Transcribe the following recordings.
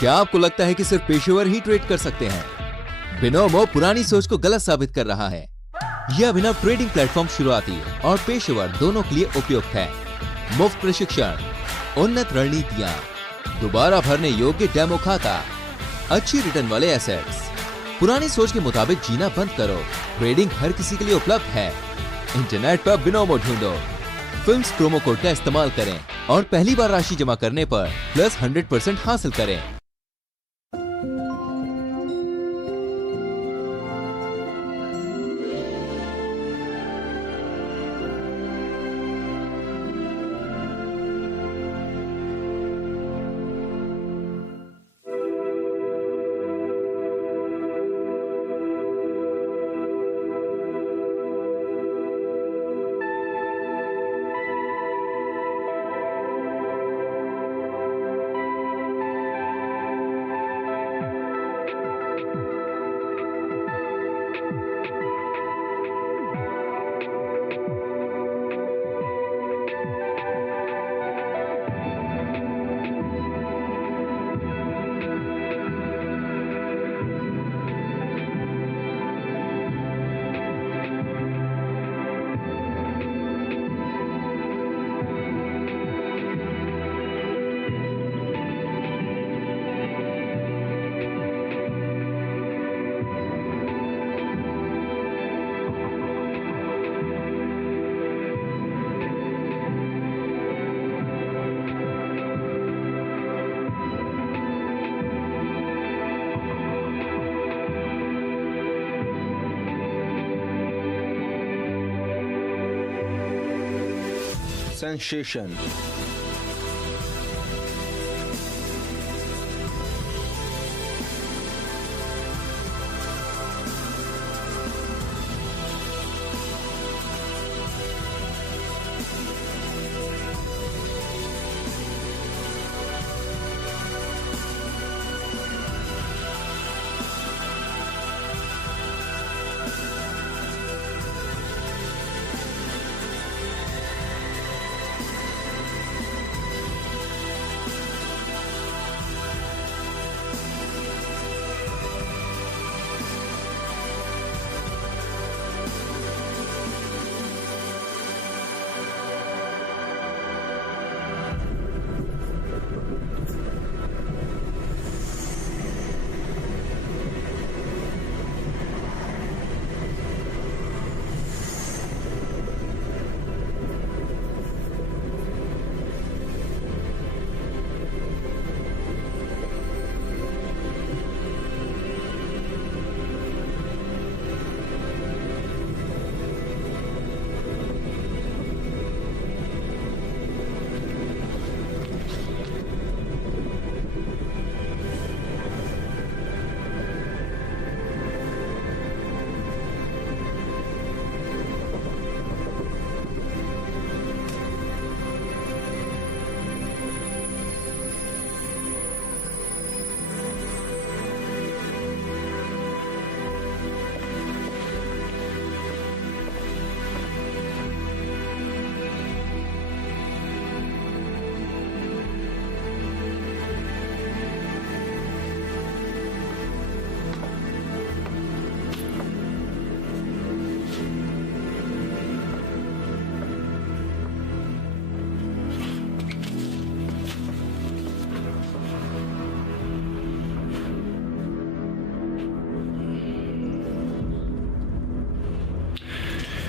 क्या आपको लगता है कि सिर्फ पेशेवर ही ट्रेड कर सकते हैं? बिनोमो पुरानी सोच को गलत साबित कर रहा है। यह अभिनव ट्रेडिंग प्लेटफॉर्म शुरुआती और पेशेवर दोनों के लिए उपयुक्त है। मुफ्त प्रशिक्षण, उन्नत रणनीतियां, दोबारा भरने योग्य डेमो खाता, अच्छी रिटर्न वाले एसेट्स। पुरानी सोच के मुताबिक जीना बंद करो। ट्रेडिंग हर किसी के लिए उपलब्ध है। इंटरनेट पर बिनोमो ढूंढो, फिल्म्स प्रोमो कोड का इस्तेमाल करें और पहली बार राशि जमा करने पर प्लस 100% हासिल करें। Sensation.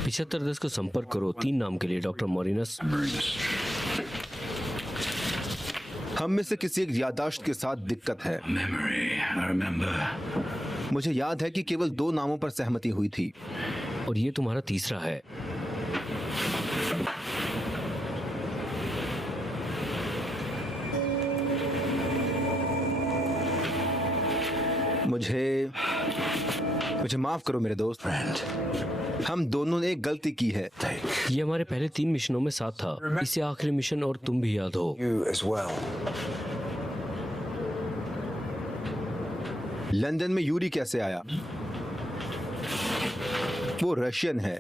पिछहत्तर 10 को संपर्क करो 3 नाम के लिए डॉक्टर मॉरिनस। हम में से किसी एक याददाश्त के साथ दिक्कत है। मुझे याद है कि केवल 2 नामों पर सहमति हुई थी और ये तुम्हारा तीसरा है। मुझे माफ करो मेरे दोस्त। हम दोनों ने एक गलती की है। ये हमारे पहले 3 मिशनों में साथ था। इसे आखिरी मिशन और तुम भी याद हो। लंदन में यूरी कैसे आया? वो रशियन है,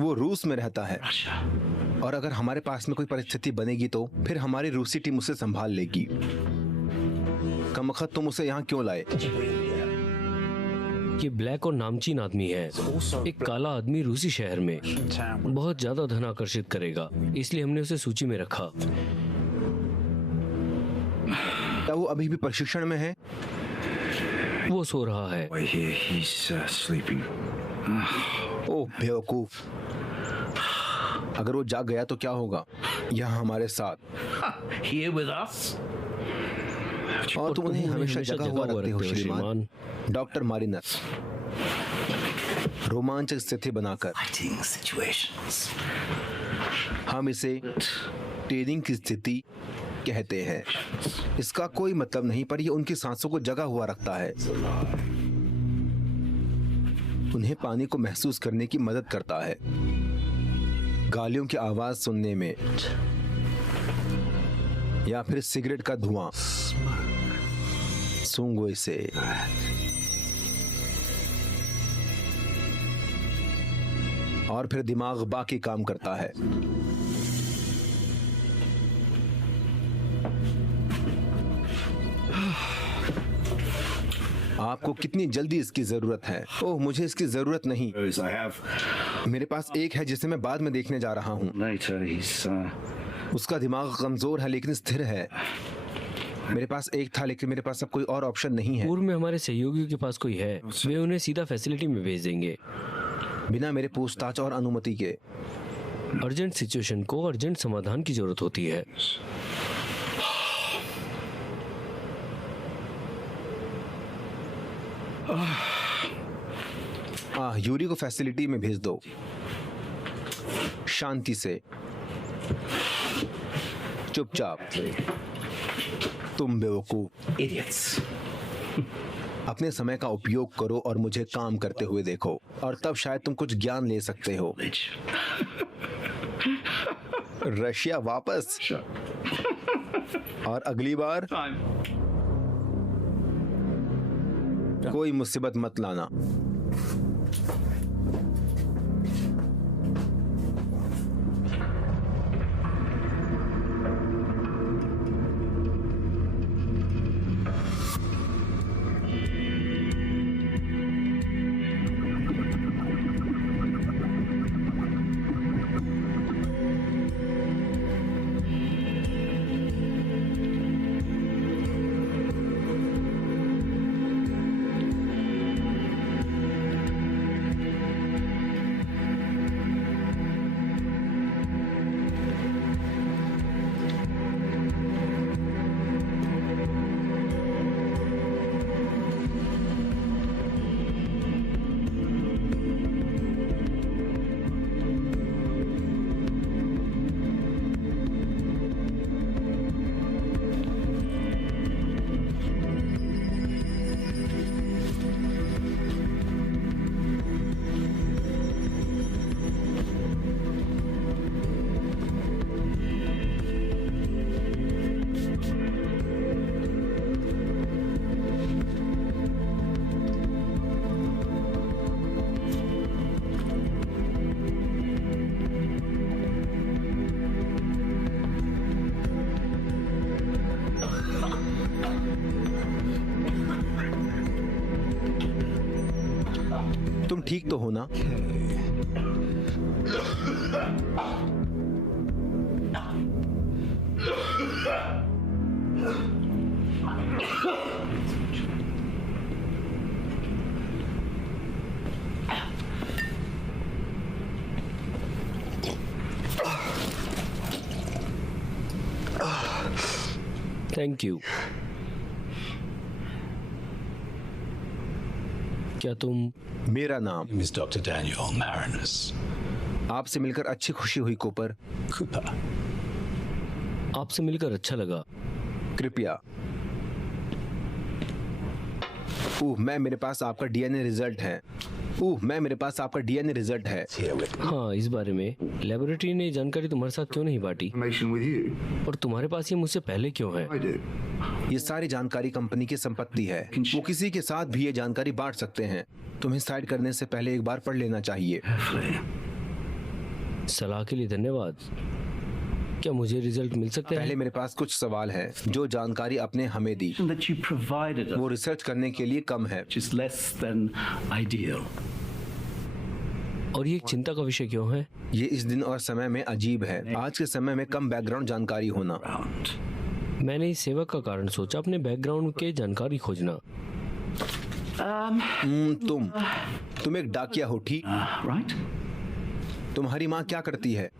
वो रूस में रहता है, और अगर हमारे पास में कोई परिस्थिति बनेगी तो फिर हमारी रूसी टीम उसे संभाल लेगी। कमबख्त तुम उसे यहाँ क्यों लाए? ये ब्लैक और नामचीन आदमी है। एक काला आदमी रूसी शहर में बहुत ज्यादा धन आकर्षित करेगा, इसलिए हमने उसे सूची में रखा। क्या वो अभी भी प्रशिक्षण में है? वो सो रहा है। ओह बेवकूफ, अगर वो जाग गया तो क्या होगा? यहाँ हमारे साथ। Here with us? और तुम उन्हें हमेशा जगा हुआ रखते हो श्रीमान। डॉक्टर मारिनस, रोमांचक स्थिति बनाकर Fighting situations. हम इसे ट्रेनिंग की स्थिति कहते हैं। इसका कोई मतलब नहीं, पर यह उनकी सांसों को जगा हुआ रखता है, उन्हें पानी को महसूस करने की मदद करता है, गालियों की आवाज सुनने में, या फिर सिगरेट का धुआं। सूंघो इसे। और फिर दिमाग बाकी काम करता है। आपको कितनी जल्दी इसकी जरूरत है? ओह, मुझे इसकी जरूरत नहीं। Those I have मेरे पास एक है जिसे मैं बाद में देखने जा रहा हूँ। later. उसका दिमाग कमजोर है लेकिन स्थिर है। मेरे पास एक था लेकिन मेरे पास अब कोई और ऑप्शन नहीं है। पूर्व में हमारे सहयोगियों के पास कोई है, वे उन्हें सीधा फैसिलिटी में भेज देंगे, बिना मेरे पूछताछ और अनुमति के। अर्जेंट सिचुएशन को अर्जेंट समाधान की जरूरत होती है। यूरी को फैसिलिटी में भेज दो, शांति से, चुपचाप। तुम बेवकूफ, Idiots. अपने समय का उपयोग करो और मुझे काम करते हुए देखो, और तब शायद तुम कुछ ज्ञान ले सकते हो। रशिया वापस, और अगली बार कोई मुसीबत मत लाना। तुम ठीक तो हो ना? Thank you. क्या तुम? मेरा नाम Miss Dr. Daniel Marinus. आपसे मिलकर अच्छी खुशी हुई कूपर। Cooper. आपसे मिलकर अच्छा लगा। कृपया। मेरे पास आपका डीएनए रिजल्ट है। मेरे पास आपका डीएनए रिजल्ट है। Here with me. हाँ, इस बारे में लेबोरेटरी ने जानकारी तुम्हारे साथ क्यों नहीं बांटी? Information with you. और तुम्हारे पास ये मुझसे पहले क्यों है? I do. ये सारी जानकारी कंपनी की संपत्ति है। वो किसी के साथ भी ये जानकारी बांट सकते हैं। तुम्हें साइड करने से पहले एक बार पढ़ लेना चाहिए। सलाह के लिए धन्यवाद। क्या मुझे रिजल्ट मिल सकते पहले हैं? मेरे पास कुछ सवाल हैं। जो जानकारी आपने हमें दी that you provided us, वो रिसर्च करने के लिए कम है। which is less than ideal. और ये एक चिंता का विषय क्यों है? ये इस दिन और समय में अजीब है। आज के समय में कम बैकग्राउंड जानकारी होना। Round. मैंने इस सेवा का कारण सोचा, अपने बैकग्राउंड के जानकारी खोजना। तुम एक डाकिया हो, ठीक? Right? तुम्हारी माँ क्या करती है?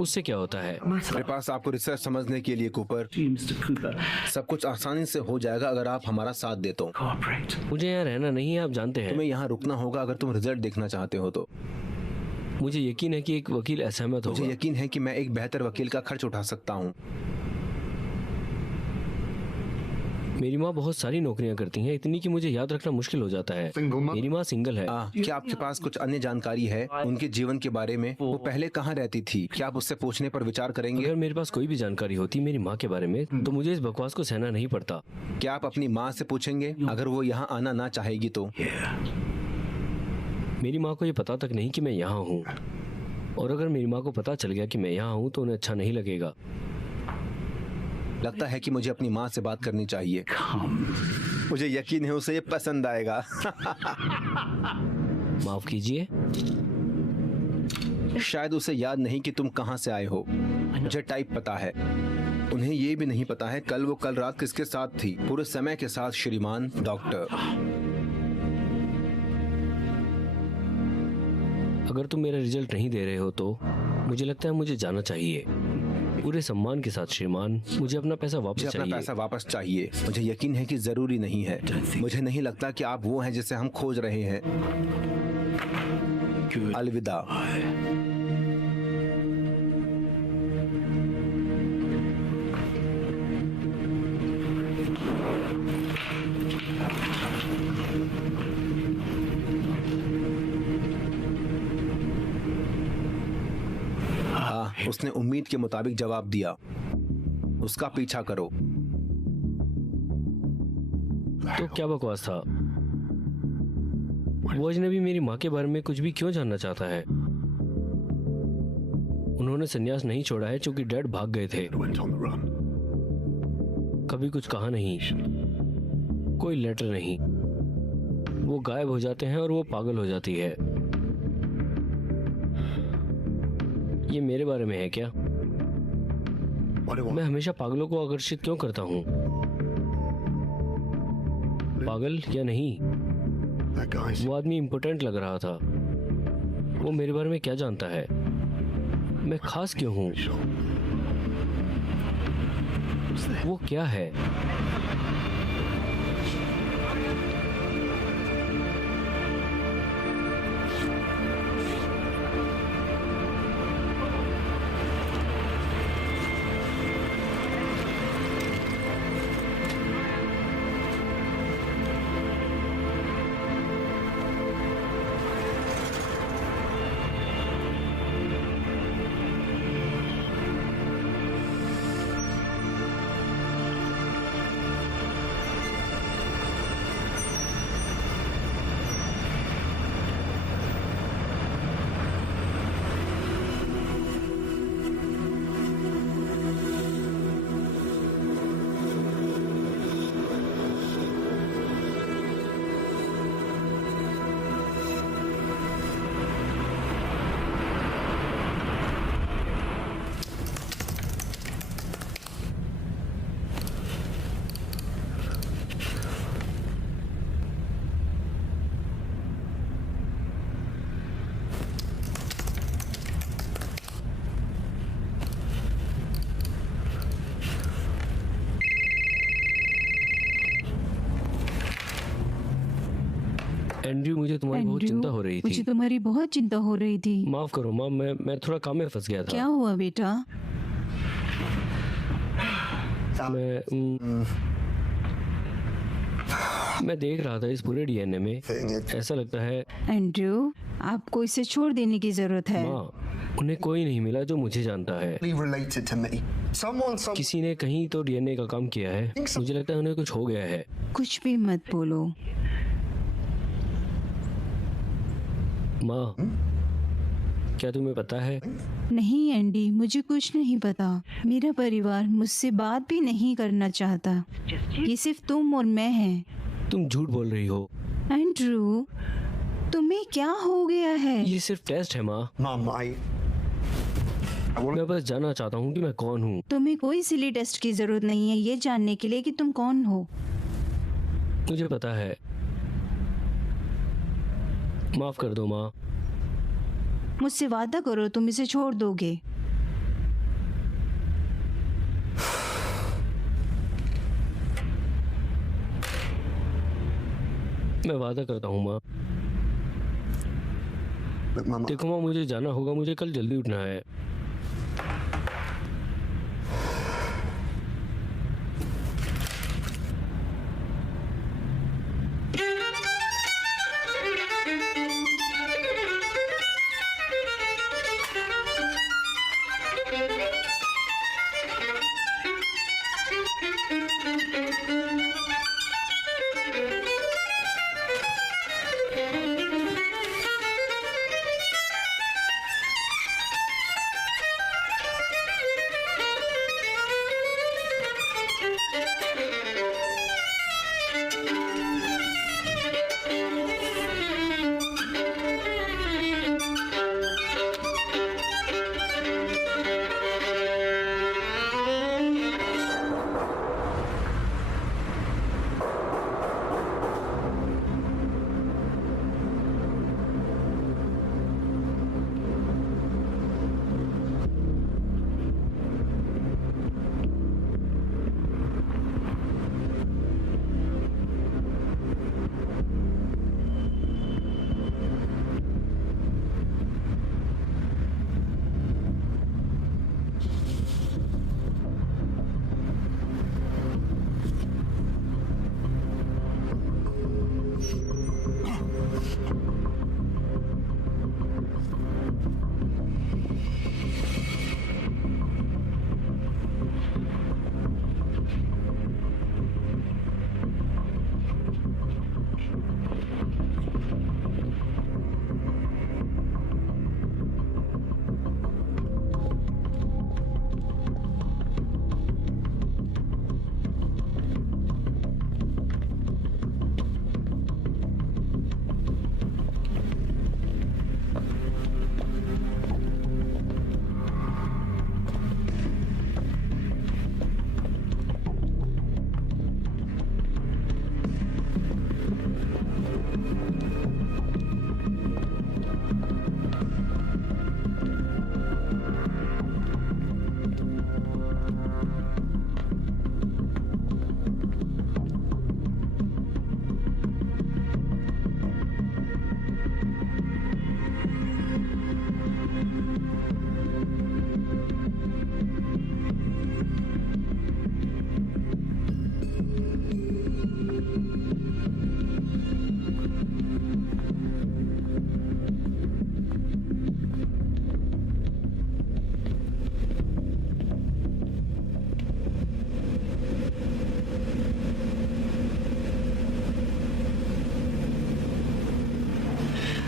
उससे क्या होता है? मेरे पास आपको रिसर्च समझने के लिए Cooper. To you, Mr. Cooper, सब कुछ आसानी से हो जाएगा अगर आप हमारा साथ दे तो। cooperate. मुझे यहाँ रहना नहीं है, आप जानते हैं। तुम्हें यहाँ रुकना होगा अगर तुम रिजल्ट देखना चाहते हो तो। मुझे यकीन है कि एक वकील असहमत मुझे होगा। यकीन है कि मैं एक बेहतर वकील का खर्च उठा सकता हूँ। मेरी माँ बहुत सारी नौकरियां करती हैं, इतनी कि मुझे याद रखना मुश्किल हो जाता है। मेरी माँ सिंगल है। क्या आपके पास कुछ अन्य जानकारी है उनके जीवन के बारे में? वो पहले कहाँ रहती थी? क्या आप उससे पूछने पर विचार करेंगे? अगर मेरे पास कोई भी जानकारी होती मेरी माँ के बारे में, तो मुझे इस बकवास को सहना नहीं पड़ता। क्या आप अपनी माँ से पूछेंगे अगर वो यहाँ आना ना चाहेगी तो? मेरी माँ को ये पता तक नहीं कि मैं यहाँ हूँ, और अगर मेरी माँ को पता चल गया कि मैं यहाँ हूँ तो उन्हें अच्छा नहीं लगेगा। लगता है कि मुझे अपनी माँ से बात करनी चाहिए। मुझे यकीन है उसे ये पसंद आएगा। माफ कीजिए। शायद उसे याद नहीं कि तुम कहाँ से आए हो। मुझे टाइप पता है। उन्हें ये भी नहीं पता है कल वो कल रात किसके साथ थी। पूरे समय के साथ श्रीमान डॉक्टर। अगर तुम मेरा रिजल्ट नहीं दे रहे हो तो मुझे लगता है मुझे जाना चाहिए। पूरे सम्मान के साथ श्रीमान, मुझे अपना पैसा वापस मुझे अपना चाहिए। पैसा वापस चाहिए। मुझे यकीन है कि जरूरी नहीं है। मुझे नहीं लगता कि आप वो हैं जिसे हम खोज रहे हैं। अलविदा। उसने उम्मीद के मुताबिक जवाब दिया। उसका पीछा करो। तो क्या बकवास था? वो अजनबी मेरी माँ के बारे में कुछ भी क्यों जानना चाहता है? उन्होंने संन्यास नहीं छोड़ा है क्योंकि डैड भाग गए थे। कभी कुछ कहा नहीं, कोई लेटर नहीं। वो गायब हो जाते हैं और वो पागल हो जाती है। ये मेरे बारे में है क्या? मैं हमेशा पागलों को आकर्षित क्यों करता हूँ? पागल या नहीं, वो आदमी इम्पोर्टेंट लग रहा था। वो मेरे बारे में क्या जानता है? मैं खास क्यों हूँ? वो क्या है? एंड्रयू, मुझे तुम्हारी बहुत चिंता हो रही मुझे थी। तुम्हारी बहुत चिंता हो रही थी। माफ करो माँ, मैं थोड़ा काम में फंस गया क्या था। हुआ बेटा? मैं देख रहा था इस पूरे डीएनए में, ऐसा लगता है एंड्रयू, आपको इसे छोड़ देने की जरूरत है। माँ, उन्हें कोई नहीं मिला जो मुझे जानता है। related to me. Someone किसी ने कहीं तो डीएनए का काम किया है। मुझे लगता है उन्हें कुछ हो गया है। कुछ भी मत बोलो। माँ, क्या तुम्हें पता है? नहीं एंडी, मुझे कुछ नहीं पता। मेरा परिवार मुझसे बात भी नहीं करना चाहता। ये सिर्फ तुम और मैं हैं। तुम झूठ बोल रही हो। एंड्रू, तुम्हें क्या हो गया है? ये सिर्फ टेस्ट है माँ। Mom, मैं बस जानना चाहता हूँ कि मैं कौन हूँ। तुम्हें कोई सिली टेस्ट की जरूरत नहीं है ये जानने के लिए कि तुम कौन हो। मुझे पता है। माफ कर दो माँ। मुझसे वादा करो तुम इसे छोड़ दोगे। मैं वादा करता हूँ माँ। look, Mum, देखो माँ, मुझे जाना होगा, मुझे कल जल्दी उठना है।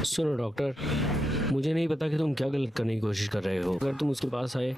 सुनो डॉक्टर, मुझे नहीं पता कि तुम क्या गलत करने की कोशिश कर रहे हो। अगर तुम उसके पास आए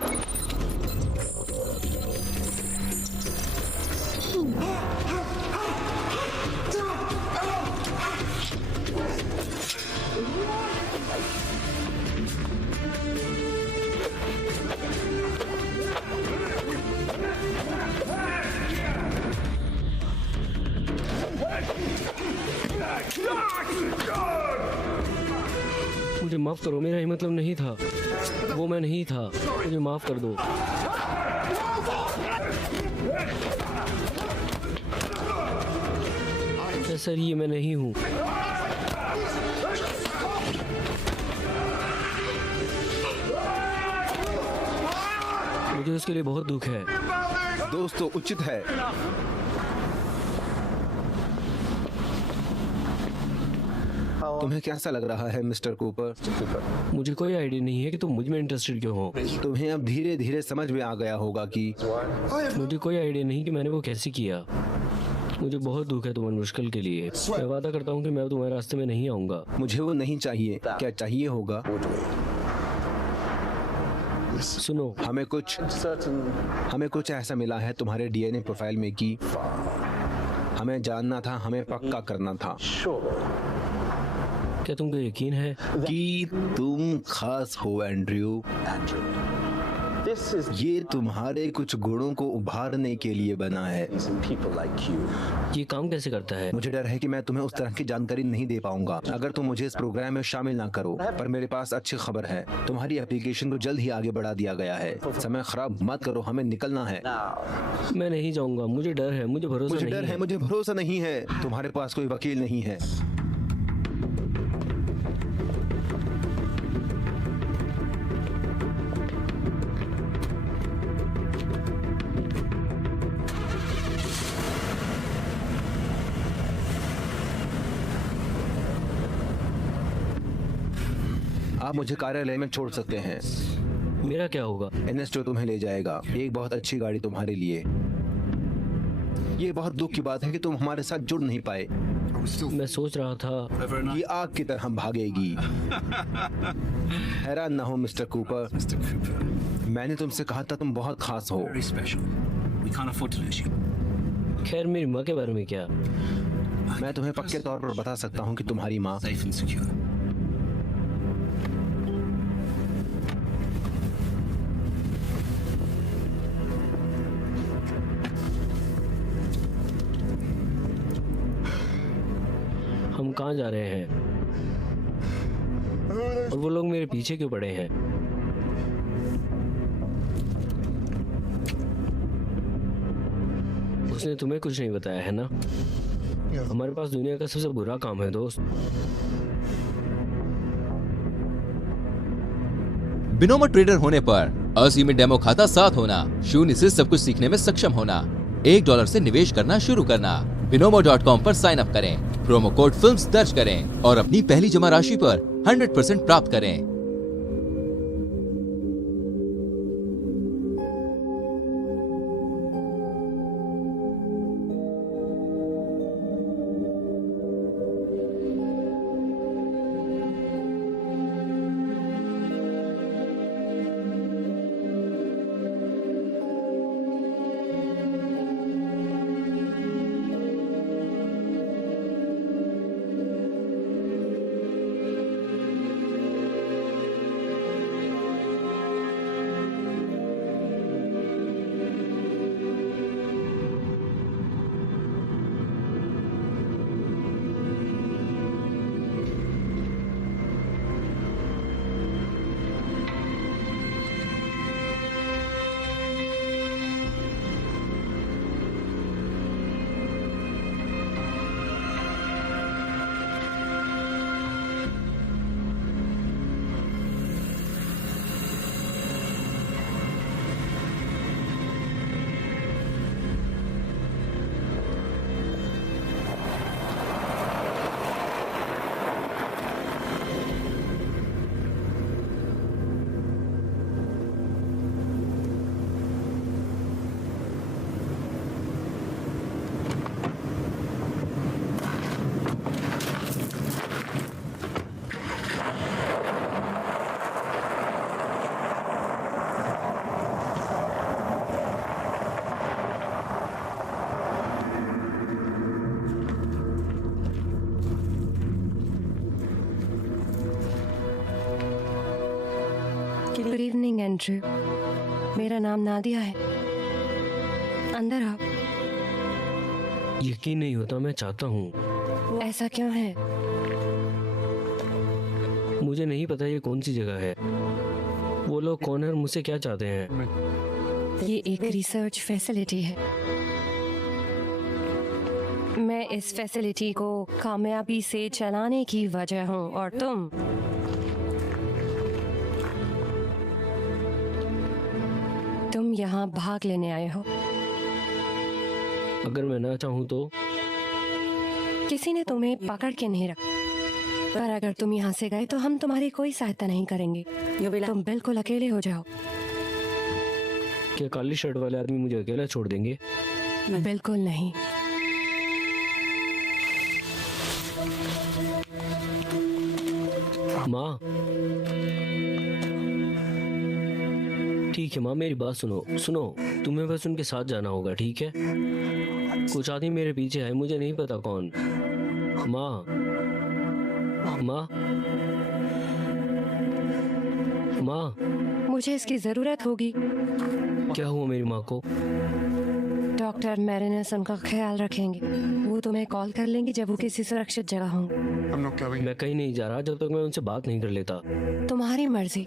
मुझे माफ करो, मेरा ये मतलब नहीं था। वो मैं नहीं था, मुझे माफ कर दो। सर, ये मैं नहीं हूँ। मुझे उसके लिए बहुत दुख है। दोस्तों, उचित है। तुम्हें कैसा लग रहा है मिस्टर कूपर? मुझे कोई आइडिया नहीं है कि तुम मुझ में इंटरेस्टेड क्यों हो। तुम्हें अब धीरे धीरे समझ में आ गया होगा कि मुझे कोई आइडिया नहीं कि मैंने वो कैसे किया। मुझे बहुत दुख है तुम्हारी मुश्किल के लिए। मैं वादा करता हूँ कि मैं तुम्हारे रास्ते में नहीं आऊँगा। मुझे वो नहीं चाहिए। क्या चाहिए होगा? सुनो, हमें कुछ ऐसा मिला है तुम्हारे डीएनए प्रोफाइल में कि हमें जानना था, हमें पक्का करना था क्या तुमको यकीन है? कि तुम खास हो एंड्रयू। ये तुम्हारे कुछ गुणों को उभारने के लिए बना है। ये काम कैसे करता है? मुझे डर है कि मैं तुम्हें उस तरह की जानकारी नहीं दे पाऊंगा अगर तुम मुझे इस प्रोग्राम में शामिल ना करो। पर मेरे पास अच्छी खबर है, तुम्हारी एप्लीकेशन को जल्द ही आगे बढ़ा दिया गया है। समय खराब मत करो, हमें निकलना है। मैं नहीं जाऊंगा, मुझे डर है, मुझे भरोसा नहीं है। तुम्हारे पास कोई वकील नहीं है। आप मुझे कार्यालय में छोड़ सकते हैं। मेरा क्या होगा? एनएसटो तुम्हें ले जाएगा, एक बहुत अच्छी गाड़ी तुम्हारे लिए। ये बहुत दुख की बात है कि तुम हमारे साथ जुड़ नहीं पाए। मैं सोच रहा था ये आग की तरह भागेगी। हैरान ना हो मिस्टर कूपर, मैंने तुमसे कहा था तुम बहुत खास हो। खैर, मेरी माँ के बारे में क्या? मैं तुम्हें पक्के तौर पर बता सकता हूँ कि तुम्हारी माँ हम कहाँ जा रहे हैं? और वो लोग मेरे पीछे क्यों पड़े हैं? उसने तुम्हें कुछ नहीं बताया है ना? हमारे पास दुनिया का सबसे बुरा काम है दोस्त। बिनोमो ट्रेडर होने पर असीमित डेमो खाता साथ होना, शून्य से सब कुछ सीखने में सक्षम होना, $1 से निवेश करना शुरू करना। Binomo.com पर साइन अप करें, प्रोमो कोड फिल्म्स दर्ज करें और अपनी पहली जमा राशि पर 100% प्राप्त करें। गुड इवनिंग एंड्रयू, मेरा नाम नादिया है। अंदर आओ। यकीन नहीं होता, मैं चाहता हूँ। ऐसा क्यों है? मुझे नहीं पता ये कौन सी जगह है, वो लोग कौन है और मुझसे क्या चाहते हैं। ये एक रिसर्च फैसिलिटी है। मैं इस फैसिलिटी को कामयाबी से चलाने की वजह हूँ और तुम यहाँ भाग लेने आए हो। अगर मैं ना चाहूँ तो? किसी ने तुम्हें पकड़ के नहीं रखा, पर अगर तुम यहाँ से गए तो हम तुम्हारी कोई सहायता नहीं करेंगे। तुम बिल्कुल अकेले हो जाओ। क्या काली शर्ट वाले आदमी मुझे अकेला छोड़ देंगे? बिल्कुल नहीं। माँ, ठीक है माँ, मेरी बात सुनो। सुनो, तुम्हें बस उनके साथ जाना होगा, ठीक है? कुछ आदमी मेरे पीछे है, मुझे नहीं पता कौन। माँ, माँ, माँ, मुझे इसकी जरूरत होगी। क्या हुआ मेरी माँ को? डॉक्टर मैरिनस उनका ख्याल रखेंगे। वो तुम्हें कॉल कर लेंगे जब वो किसी सुरक्षित जगह हों। मैं कहीं नहीं जा रहा जब तक मैं उनसे बात नहीं कर लेता। तुम्हारी मर्जी।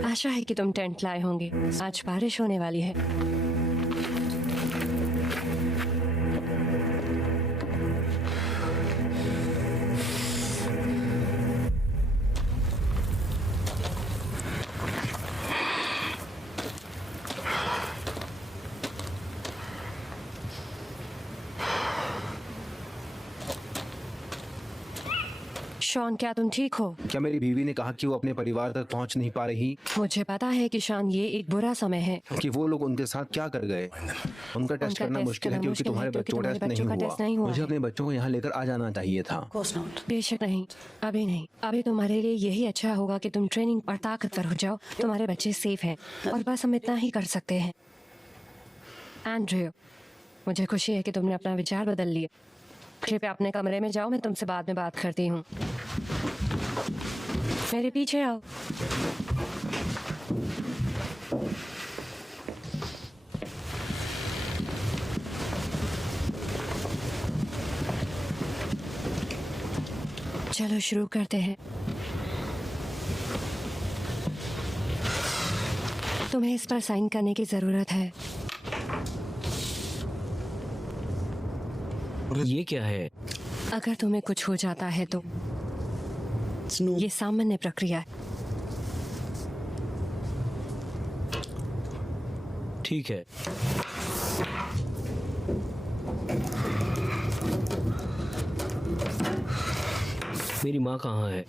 आशा है कि तुम टेंट लाए होंगे, आज बारिश होने वाली है। शॉन, क्या तुम ठीक हो? क्या मेरी बीवी ने कहा कि वो अपने परिवार तक पहुंच नहीं पा रही? मुझे पता है कि शॉन, ये एक बुरा समय है। कि वो लोग उनके साथ क्या कर गए? उनका टेस्ट करना टेस्ट मुश्किल है करना क्योंकि मुश्किल तुम्हारे है क्योंकि बच्चों का तुम्हारे टेस्ट बच्चों का टेस्ट नहीं हुआ मुझे है। अपने बच्चों को यहाँ लेकर आ जाना चाहिए था। बेशक नहीं, अभी नहीं। अभी तुम्हारे लिए यही अच्छा होगा कि तुम ट्रेनिंग और ताकतवर हो जाओ। तुम्हारे बच्चे सेफ हैं और बस हम इतना ही कर सकते हैं। एंड्रयू, मुझे खुशी है कि तुमने अपना विचार बदल लिया। कृपया अपने कमरे में जाओ, मैं तुमसे बाद में बात करती हूँ। मेरे पीछे आओ। चलो शुरू करते हैं। तुम्हें इस पर साइन करने की जरूरत है। ये क्या है? अगर तुम्हें कुछ हो जाता है तो ये सामान्य प्रक्रिया है। ठीक है। मेरी माँ कहाँ है?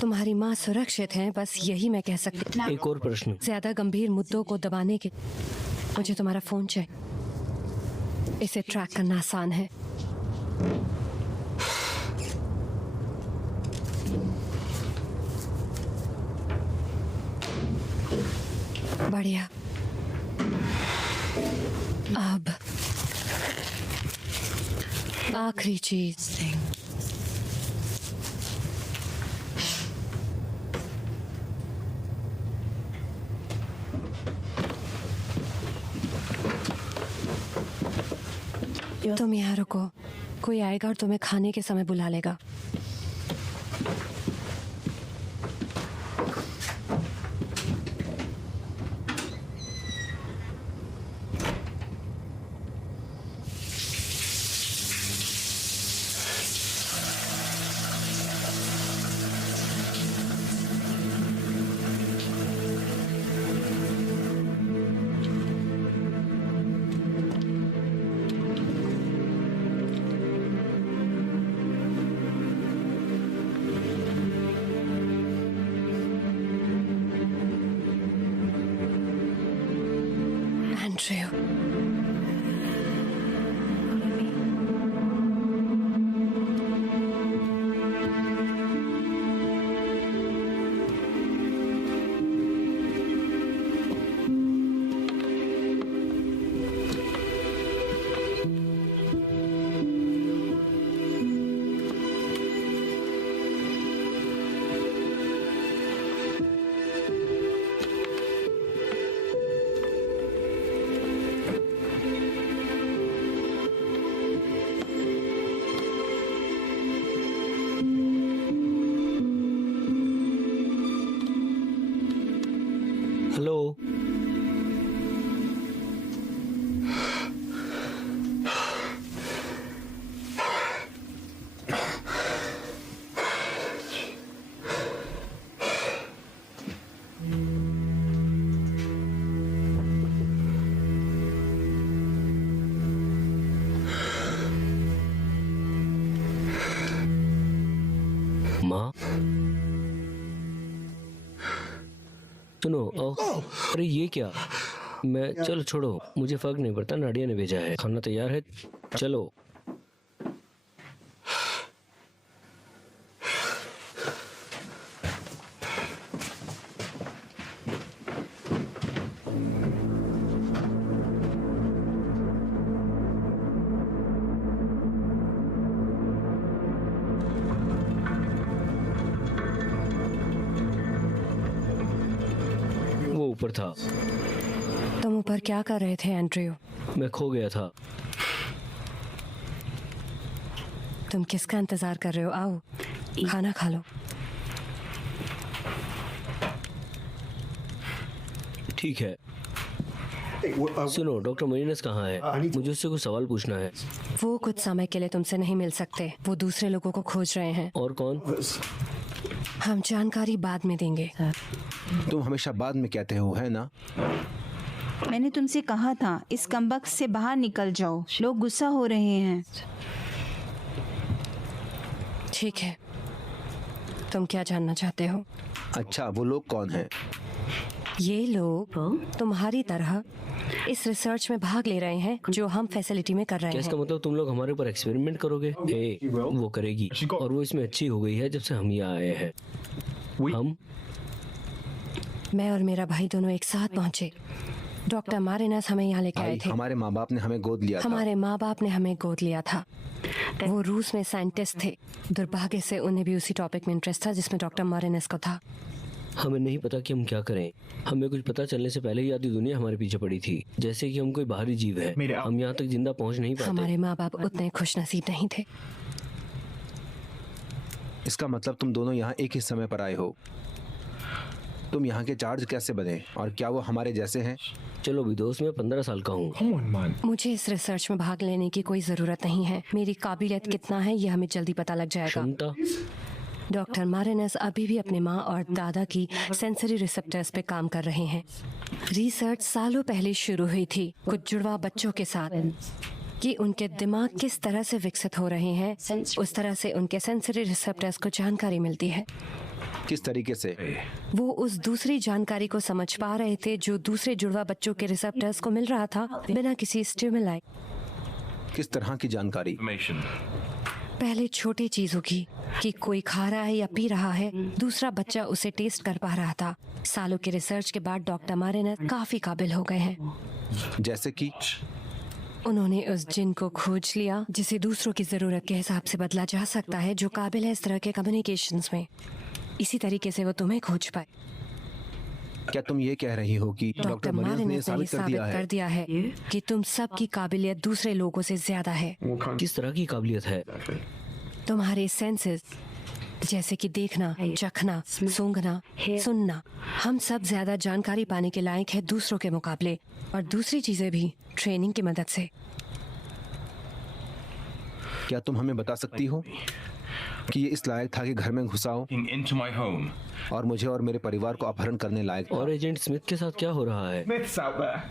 तुम्हारी माँ सुरक्षित है, बस यही मैं कह सकती हूँ। एक और प्रश्न। ज्यादा गंभीर मुद्दों को दबाने के मुझे तुम्हारा फोन चाहिए। इसे ट्रैक करना आसान है। बढ़िया। अब आखिरी चीज। तुम यहाँ रुको, कोई आएगा और तुम्हें खाने के समय बुला लेगा। Andrew, hello. माँ, सुनो। अरे ये क्या? चलो छोड़ो, मुझे फर्क नहीं पड़ता। नाडिया ने भेजा है। खाना तैयार है, चलो। ऊपर था। तुम ऊपर क्या कर रहे थे एंड्रयू? मैं खो गया था। तुम किसका इंतजार कर रहे हो? आओ खाना खा लो। ठीक है। सुनो, डॉक्टर मरीनस कहाँ है? मुझे उससे कुछ सवाल पूछना है। वो कुछ समय के लिए तुमसे नहीं मिल सकते, वो दूसरे लोगों को खोज रहे हैं। और कौन? हम जानकारी बाद में देंगे। तुम हमेशा बाद में कहते हो, है ना? मैंने तुमसे कहा था इस कमबख्त से बाहर निकल जाओ, लोग गुस्सा हो रहे हैं। ठीक है, तुम क्या जानना चाहते हो? अच्छा, वो लोग कौन हैं? ये लोग तुम्हारी तरह इस रिसर्च में भाग ले रहे हैं जो हम फैसिलिटी में कर रहे क्या इसका हैं। मतलब तुम लोग हमारे ऊपर एक्सपेरिमेंट करोगे? वो करेगी, और वो इसमें अच्छी हो गई है जब से हम यहाँ आए हैं। हम मैं और मेरा भाई दोनों एक साथ पहुंचे। डॉक्टर मारिनस हमें यहाँ लेके आए भाई, थे। हमारे माँ बाप ने हमें गोद लिया था। हमारे माँ बाप ने हमें गोद लिया था। वो रूस में साइंटिस्ट थे। दुर्भाग्य से उन्हें भी उसी टॉपिक में इंटरेस्ट था जिसमें डॉक्टर मारिनस को था। हमें नहीं पता कि हम क्या करें। हमें कुछ पता चलने से पहले ही आधी दुनिया हमारे पीछे पड़ी थी, जैसे कि हम कोई बाहरी जीव है। हम यहाँ तक जिंदा पहुँच नहीं पाते। हमारे माँ बाप उतने खुशनसीब नहीं थे। इसका मतलब तुम दोनों यहाँ एक ही समय पर आए हो। तुम यहाँ के चार्ज कैसे बने, और क्या वो हमारे जैसे हैं? चलो भी दोस्त, मैं 15 साल का हूँ। मुझे इस रिसर्च में भाग लेने की कोई जरूरत नहीं है। मेरी काबिलियत कितना है ये हमें जल्दी पता लग जाएगा। क्षमता? डॉक्टर मारिनस अभी भी अपने माँ और दादा की सेंसरी रिसेप्टर्स पे काम कर रहे हैं। रिसर्च सालों पहले शुरू हुई थी कुछ जुड़वा बच्चों के साथ कि उनके दिमाग किस तरह से विकसित हो रहे हैं, उस तरह से उनके सेंसरी रिसेप्टर्स को जानकारी मिलती है। किस तरीके से? वो उस दूसरी जानकारी को समझ पा रहे थे जो दूसरे जुड़वा बच्चों के रिसेप्टर्स को मिल रहा था बिना किसी स्टिमुलाई। किस तरह की जानकारी? पहले छोटी चीजों की कि कोई खा रहा है या पी रहा है, दूसरा बच्चा उसे टेस्ट कर पा रहा था। सालों के रिसर्च के बाद डॉक्टर मारिनस काफी काबिल हो गए हैं। जैसे कि? उन्होंने उस जिन को खोज लिया जिसे दूसरों की जरूरत के हिसाब से बदला जा सकता है, जो काबिल है इस तरह के कम्युनिकेशंस में। इसी तरीके से वो तुम्हें खोज पाए। क्या तुम ये कह रही हो कि डॉक्टर मरीनस ने मारिनस ने ये साबित कर दिया है कि तुम सबकी काबिलियत दूसरे लोगों से ज्यादा है। किस तरह की काबिलियत है? तुम्हारे सेंसेस, जैसे कि देखना, चखना, सूंघना, सुनना, हम सब ज्यादा जानकारी पाने के लायक है दूसरों के मुकाबले, और दूसरी चीजें भी ट्रेनिंग की मदद से। क्या तुम हमें बता सकती हो कि ये इस लायक था कि घर में घुसाओ into my home. और मुझे और मेरे परिवार को अपहरण करने लायक था? और एजेंट स्मिथ के साथ क्या हो रहा है? Myths out there.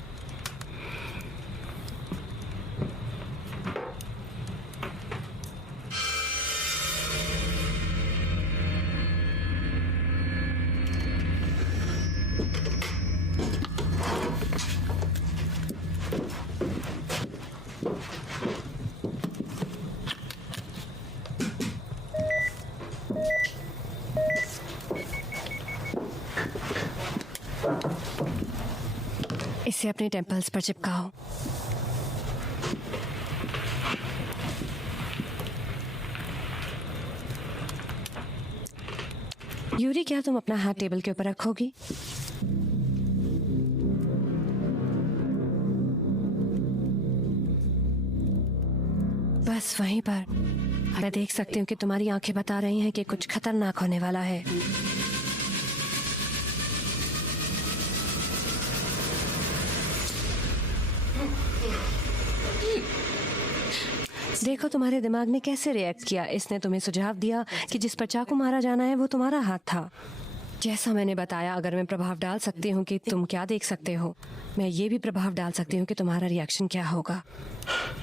इसे अपने टेम्पल्स पर चिपकाओ। यूरी, क्या तुम अपना हाथ टेबल के ऊपर रखोगी? बस वहीं पर। मैं देख सकती हूँ कि तुम्हारी आंखें बता रही हैं कि कुछ खतरनाक होने वाला है। देखो तुम्हारे दिमाग ने कैसे रिएक्ट किया। इसने तुम्हें सुझाव दिया कि जिस पर चाकू मारा जाना है वो तुम्हारा हाथ था। जैसा मैंने बताया, अगर मैं प्रभाव डाल सकती हूँ कि तुम क्या देख सकते हो, मैं ये भी प्रभाव डाल सकती हूँ कि तुम्हारा रिएक्शन क्या होगा।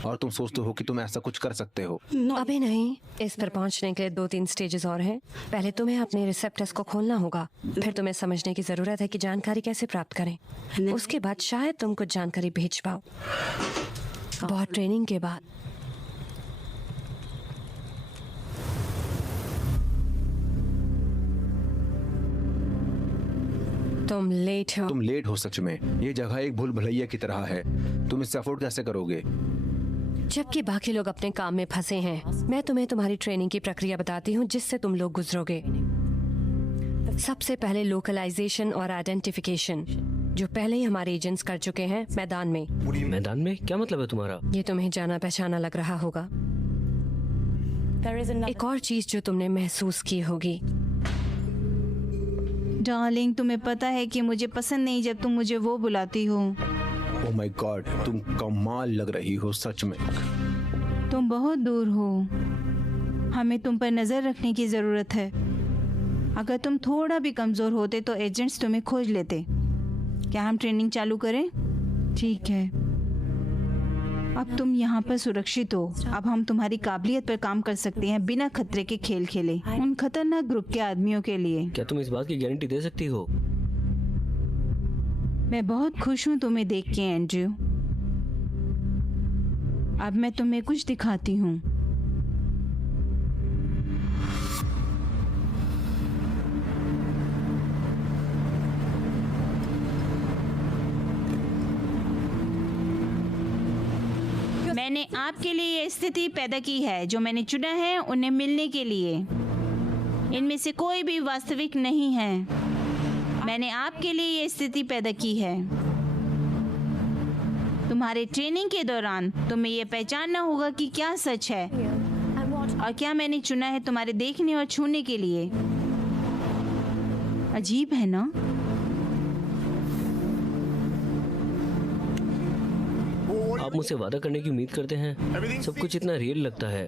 और तुम सोचते हो कि तुम ऐसा कुछ कर सकते हो? अभी नहीं। इस पर पहुंचने के लिए 2-3 स्टेजेस और हैं। पहले तुम्हें अपने रिसेप्टर्स को खोलना होगा, फिर तुम्हें समझने की जरूरत है कि जानकारी कैसे प्राप्त करें। उसके बाद शायद तुम कुछ जानकारी भेज पाओ। बहुत ट्रेनिंग के बाद। तुम लेट हो। तुम लेट हो सच में। ये जगह एक भूल भुलैया की तरह है। तुम इससे अफोर्ड कैसे करोगे? जबकि बाकी लोग अपने काम में फंसे हैं, मैं तुम्हें तुम्हारी ट्रेनिंग की प्रक्रिया बताती हूँ जिससे तुम लोग गुजरोगे। सबसे पहले लोकलाइजेशन और आइडेंटिफिकेशन। जो पहले ही हमारे एजेंट्स कर चुके हैं मैदान में। मैदान में? क्या मतलब है तुम्हारा? ये तुम्हें जाना पहचाना लग रहा होगा। एक और चीज जो तुमने महसूस की होगी। डार्लिंग, तुम्हें पता है कि मुझे पसंद नहीं जब तुम मुझे वो बुलाती हो। ओह माय गॉड, तुम कमाल लग रही हो सच में। तुम बहुत दूर हो, हमें तुम पर नजर रखने की जरूरत है। अगर तुम थोड़ा भी कमजोर होते तो एजेंट्स तुम्हें खोज लेते। क्या हम ट्रेनिंग चालू करें? ठीक है, अब तुम यहाँ पर सुरक्षित हो। अब हम तुम्हारी काबिलियत पर काम कर सकते हैं बिना खतरे के खेल खेले उन खतरनाक ग्रुप के आदमियों के लिए। क्या तुम इस बात की गारंटी दे सकती हो? मैं बहुत खुश हूँ तुम्हें देख के एंड्रयू। अब मैं तुम्हें कुछ दिखाती हूँ। मैंने आपके लिए ये स्थिति पैदा की है। जो मैंने चुना है उन्हें मिलने के लिए। इनमें से कोई भी वास्तविक नहीं है। मैंने आपके लिए ये स्थिति पैदा की है। तुम्हारे ट्रेनिंग के दौरान तुम्हें ये पहचानना होगा कि क्या सच है और क्या मैंने चुना है तुम्हारे देखने और छूने के लिए। अजीब है ना? आप मुझसे वादा करने की उम्मीद करते हैं? सब कुछ इतना रियल लगता है।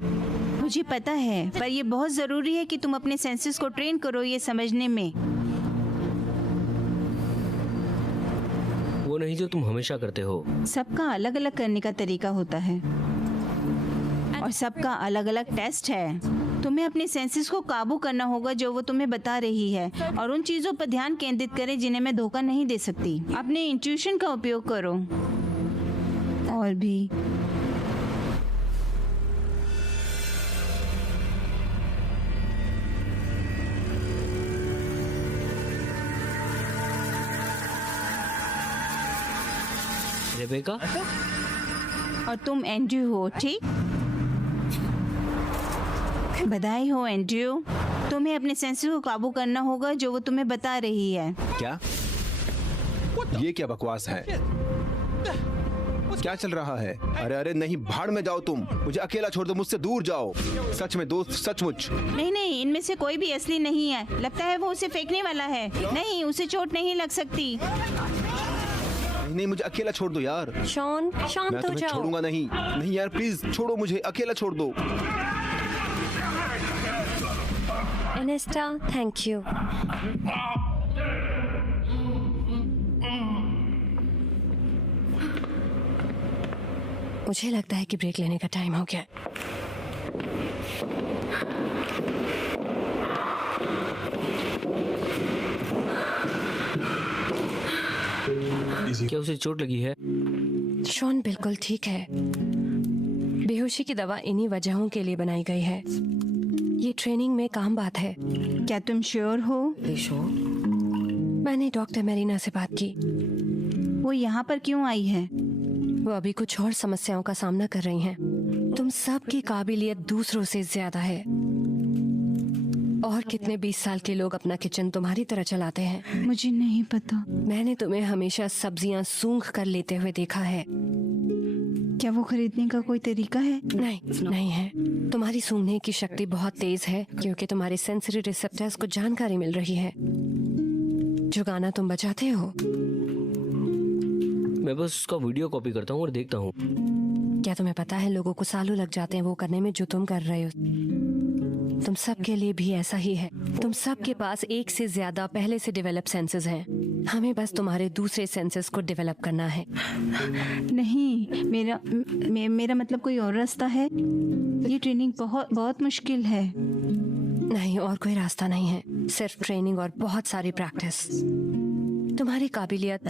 मुझे पता है, पर यह बहुत जरूरी है कि तुम अपने सेंसेस को ट्रेन करो ये समझने में। वो नहीं जो तुम हमेशा करते हो। सबका अलग अलग करने का तरीका होता है और सबका अलग अलग टेस्ट है। तुम्हें अपने सेंसेस को काबू करना होगा जो वो तुम्हें बता रही है, और उन चीजों पर ध्यान केंद्रित करें जिन्हें मैं धोखा नहीं दे सकती। अपने इंट्यूशन का उपयोग करो। और भी रेबेका, और तुम एंड्रयू हो, ठीक? बधाई हो एंड्रयू। तुम्हें अपने सेंसेस को काबू करना होगा जो वो तुम्हें बता रही है। क्या? ये क्या बकवास है? क्या चल रहा है? अरे अरे नहीं, भाड़ में जाओ तुम। मुझे अकेला छोड़ दो, मुझसे दूर जाओ। सच में दोस्त, सचमुच। नहीं, इनमें से कोई भी असली नहीं है। लगता है वो उसे फेंकने वाला है। नहीं, उसे चोट नहीं लग सकती। नहीं, मुझे अकेला छोड़ दो यार। शॉन, शांत मैं हो तुम्हें जाओ। छोड़ूंगा नहीं। नहीं यार, प्लीज छोड़ो मुझे, अकेला छोड़ दो। एनेस्टा, थैंक यू। मुझे लगता है कि ब्रेक लेने का टाइम हो गया। क्या उसे चोट लगी है? शॉन बिल्कुल ठीक है। बेहोशी की दवा इन्हीं वजहों के लिए बनाई गई है। ये ट्रेनिंग में काम बात है। क्या तुम श्योर हो? मैंने डॉक्टर मेरीना से बात की। वो यहाँ पर क्यों आई है? वो अभी कुछ और समस्याओं का सामना कर रही हैं। तुम सबकी काबिलियत दूसरों से ज्यादा है। और कितने 20 साल के लोग अपना किचन तुम्हारी तरह चलाते हैं? मुझे नहीं पता। मैंने तुम्हें हमेशा सब्जियां सूंघ कर लेते हुए देखा है। क्या वो खरीदने का कोई तरीका है? नहीं है। तुम्हारी सूंघने की शक्ति बहुत तेज है क्योंकि तुम्हारे सेंसरी रिसेप्टर्स को जानकारी मिल रही है। जो गाना तुम बजाते हो, मैं बस उसका वीडियो कॉपी करता हूँ और देखता हूँ। क्या तुम्हें पता है लोगों को सालों लग जाते हैं वो करने में जो तुम कर रहे हो। तुम सबके लिए भी ऐसा ही है। तुम सबके पास एक से ज्यादा पहले से डेवलप सेंसेस हैं। हमें बस तुम्हारे दूसरे सेंसेस को डेवलप करना है। नहीं, मेरा मतलब कोई और रास्ता है। ये ट्रेनिंग बहुत मुश्किल है। नहीं, और कोई रास्ता नहीं है। सिर्फ ट्रेनिंग और बहुत सारी प्रैक्टिस। तुम्हारी काबिलियत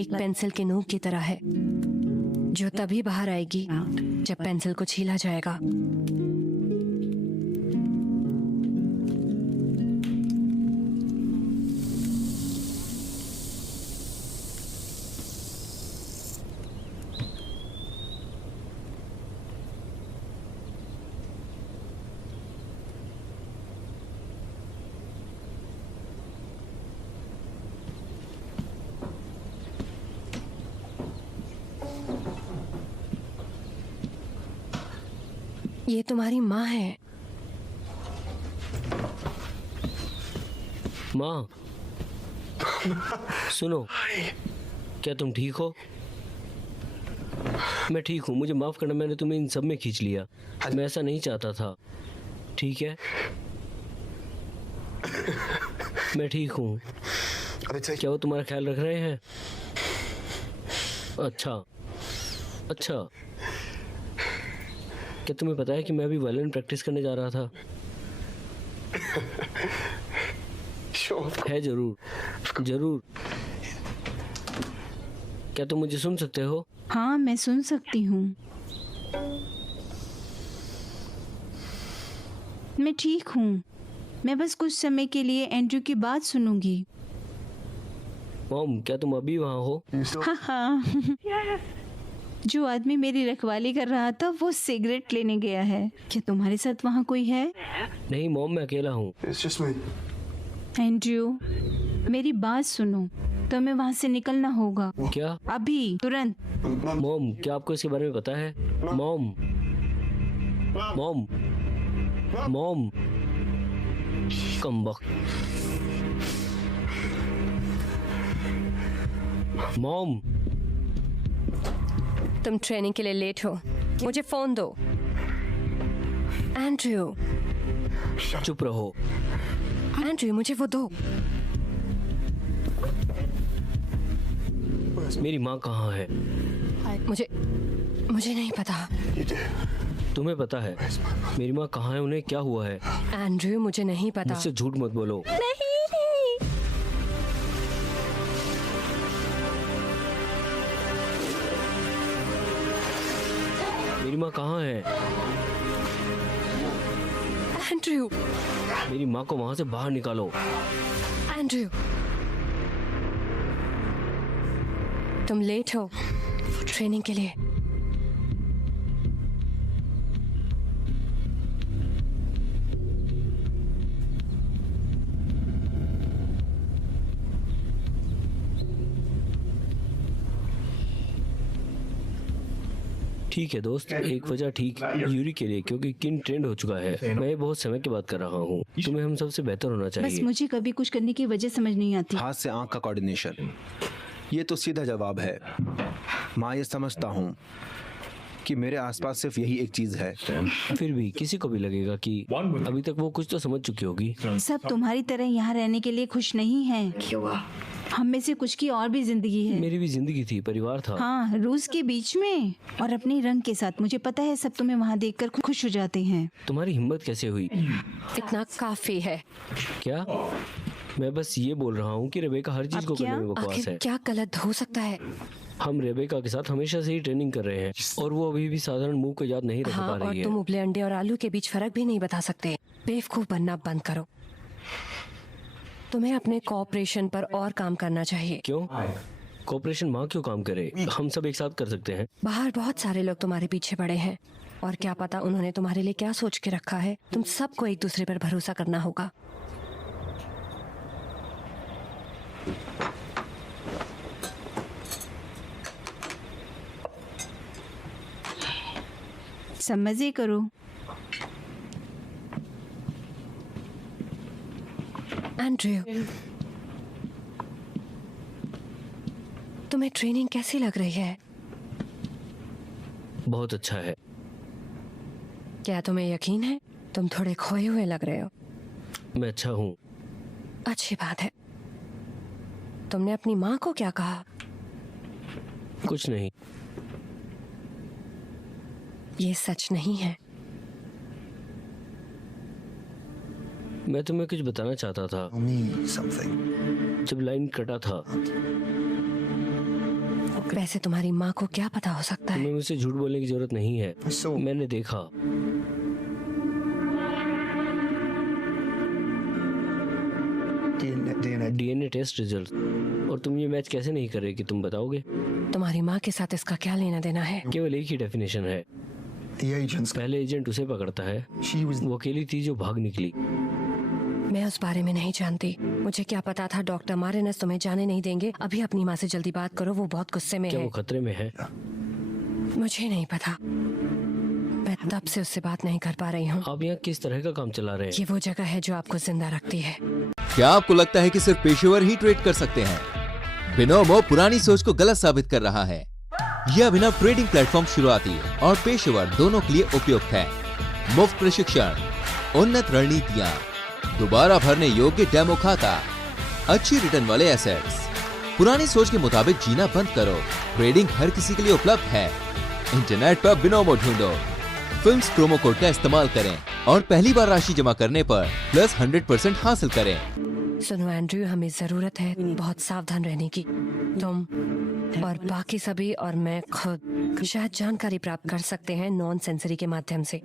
एक पेंसिल के नोक की तरह है जो तभी बाहर आएगी जब पेंसिल को छीला जाएगा। ये तुम्हारी माँ है। माँ, सुनो, क्या तुम ठीक हो? मैं ठीक हूँ, मुझे माफ करना, मैंने तुम्हें इन सब में खींच लिया। मैं ऐसा नहीं चाहता था, ठीक है? मैं ठीक हूँ। क्या वो तुम्हारा ख्याल रख रहे हैं? अच्छा अच्छा। क्या तुम्हें पता है कि मैं अभी वायलिन प्रैक्टिस करने जा रहा था? है जरूर जरूर। क्या तुम मुझे सुन सकते हो? हाँ, मैं सुन सकती हूँ। मैं ठीक हूँ। मैं बस कुछ समय के लिए एंड्रयू की बात सुनूंगी। मॉम, क्या तुम अभी वहाँ हो? हाँ हाँ। जो आदमी मेरी रखवाली कर रहा था वो सिगरेट लेने गया है। क्या तुम्हारे साथ वहाँ कोई है? नहीं मॉम, मैं अकेला हूँ। एंड्रयू, मेरी बात सुनो, तुम्हें वहाँ से निकलना होगा क्या? अभी, तुरंत। मॉम, क्या आपको इसके बारे में पता है? मॉम मॉम मॉम, कम वक्त। मॉम, तुम ट्रेनिंग के लिए लेट हो, मुझे फोन दो। एंड्रयू, चुप रहो। एंड्रयू, मुझे वो दो। मेरी माँ कहाँ है? मुझे नहीं पता। तुम्हें पता है मेरी माँ कहाँ है? उन्हें क्या हुआ है? एंड्रयू, मुझे नहीं पता। मुझसे झूठ मत बोलो। नहीं। मेरी माँ कहाँ है? एंड्रयू, मेरी माँ को वहाँ से बाहर निकालो। एंड्रयू, तुम लेट हो ट्रेनिंग के लिए। ठीक है दोस्त, एक वजह ठीक यूरी के लिए, क्योंकि किन ट्रेंड हो चुका है। मैं बहुत समय की बात कर रहा हूँ। तुम्हें हम सबसे बेहतर होना बस चाहिए। मुझे कभी कुछ करने की वजह समझ नहीं आती। हाथ से आंख का कोऑर्डिनेशन, ये तो सीधा जवाब है। माँ, ये समझता हूँ कि मेरे आसपास सिर्फ यही एक चीज है। फिर भी किसी को भी लगेगा कि अभी तक वो कुछ तो समझ चुकी होगी। सब तुम्हारी तरह यहाँ रहने के लिए खुश नहीं हैं। हम में से कुछ की और भी जिंदगी है। मेरी भी जिंदगी थी, परिवार था। हाँ, रूस के बीच में और अपने रंग के साथ। मुझे पता है सब तुम्हें वहाँ देखकर खुश हो जाते हैं। तुम्हारी हिम्मत कैसे हुई? इतना काफी है। क्या? मैं बस ये बोल रहा हूँ कि रेबेका हर चीज अब को क्या? करने में बकवास आखिर है। क्या गलत हो सकता है? हम रेबेका के साथ हमेशा से ही ट्रेनिंग कर रहे हैं और वो अभी भी साधारण मुंह को याद नहीं रख हाँ, पा और रही है। तुम उबले अंडे और आलू के बीच फर्क भी नहीं बता सकते। बेवकूफ बनना बंद करो। तुम्हें अपने कोऑपरेशन पर और काम करना चाहिए। क्यों? कोऑपरेशन माँ क्यों काम करे? हम सब एक साथ कर सकते हैं। बाहर बहुत सारे लोग तुम्हारे पीछे पड़े हैं और क्या पता उन्होंने तुम्हारे लिए क्या सोच के रखा है। तुम सबको एक दूसरे पर भरोसा करना होगा। सब मजे करो। एंड्रयू, तुम्हें ट्रेनिंग कैसी लग रही है? बहुत अच्छा है। क्या तुम्हें यकीन है? तुम थोड़े खोए हुए लग रहे हो। मैं अच्छा हूँ। अच्छी बात है। तुमने अपनी माँ को क्या कहा? कुछ नहीं। ये सच नहीं है। मैं तुम्हें कुछ बताना चाहता था। Me something. जब लाइन कटा था, वैसे तुम्हारी माँ को क्या पता हो सकता है? तुम्हें मुझसे झूठ बोलने की जरूरत नहीं है। I saw. मैंने देखा। DNA. DNA test result. और तुम ये मैच कैसे नहीं कर रहे कि तुम बताओगे? तुम्हारी माँ के साथ इसका क्या लेना देना है? केवल एक ही डेफिनेशन है। The agents. पहले एजेंट उसे पकड़ता है। She was. वो अकेली थी जो भाग निकली। मैं उस बारे में नहीं जानती। मुझे क्या पता था डॉक्टर मारेनस तुम्हें जाने नहीं देंगे। अभी अपनी माँ से जल्दी बात करो, वो बहुत गुस्से में क्या है। वो खतरे में है? मुझे नहीं पता। मैं तब से उससे बात नहीं कर पा रही हूँ। आप यहाँ किस तरह का काम चला रहे हैं? ये वो जगह है जो आपको जिंदा रखती है। क्या आपको लगता है कि सिर्फ पेशेवर ही ट्रेड कर सकते हैं? बिनोमो पुरानी सोच को गलत साबित कर रहा है। यह अभिनव ट्रेडिंग प्लेटफॉर्म शुरुआती और पेशेवर दोनों के लिए उपयुक्त है। मुफ्त प्रशिक्षण, उन्नत रणनीतियां, दोबारा भरने योग्य डेमो खाता, अच्छी रिटर्न वाले एसेट्स। पुरानी सोच के मुताबिक जीना बंद करो। ट्रेडिंग हर किसी के लिए उपलब्ध है। इंटरनेट पर बिनोमो ढूंढो, फिल्म्स प्रोमो कोड का इस्तेमाल करें और पहली बार राशि जमा करने पर प्लस 100% हासिल करें। सुनो एंड्रयू, हमें जरूरत है बहुत सावधान रहने की। तुम और बाकी सभी और मैं खुद शायद जानकारी प्राप्त कर सकते हैं नॉन सेंसरी के माध्यम से।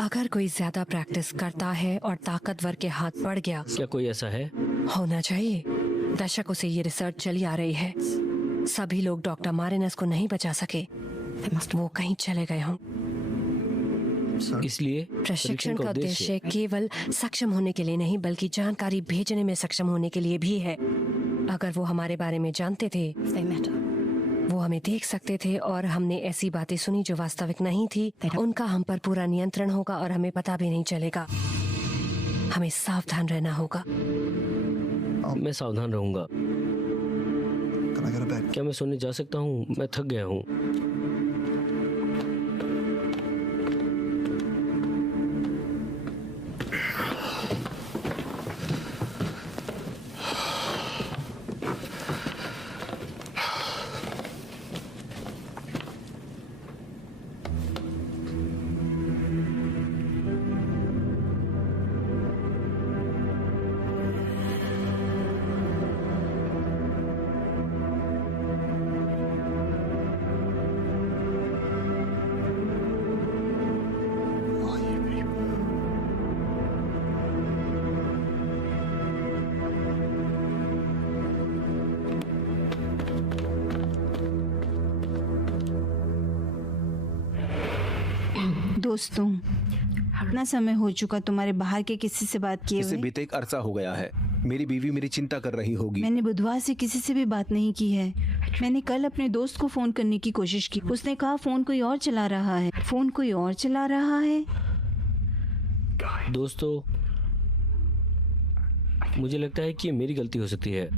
अगर कोई ज्यादा प्रैक्टिस करता है और ताकतवर के हाथ पड़ गया, क्या कोई ऐसा है? होना चाहिए। दशकों से ये रिसर्च चली आ रही है। सभी लोग डॉक्टर मारिनस को नहीं बचा सके। वो कहीं चले गए हों। इसलिए प्रशिक्षण का उद्देश्य केवल सक्षम होने के लिए नहीं, बल्कि जानकारी भेजने में सक्षम होने के लिए भी है। अगर वो हमारे बारे में जानते थे, वो हमें देख सकते थे और हमने ऐसी बातें सुनी जो वास्तविक नहीं थी, उनका हम पर पूरा नियंत्रण होगा और हमें पता भी नहीं चलेगा। हमें सावधान रहना होगा। मैं सावधान रहूंगा। Can I go to bed? क्या मैं सोने जा सकता हूँ? मैं थक गया हूँ। दोस्तों, इतना समय हो चुका तुम्हारे बाहर के किसी से बात किए इसे हुए? बीते एक अरसा हो गया है। मेरी बीवी मेरी चिंता कर रही होगी। मैंने बुधवार से किसी से भी बात नहीं की है। मैंने कल अपने दोस्त को फोन करने की कोशिश की। उसने कहा फोन कोई और चला रहा है। फोन कोई और चला रहा है। दोस्तों, मुझे लगता है कि ये मेरी गलती हो सकती है।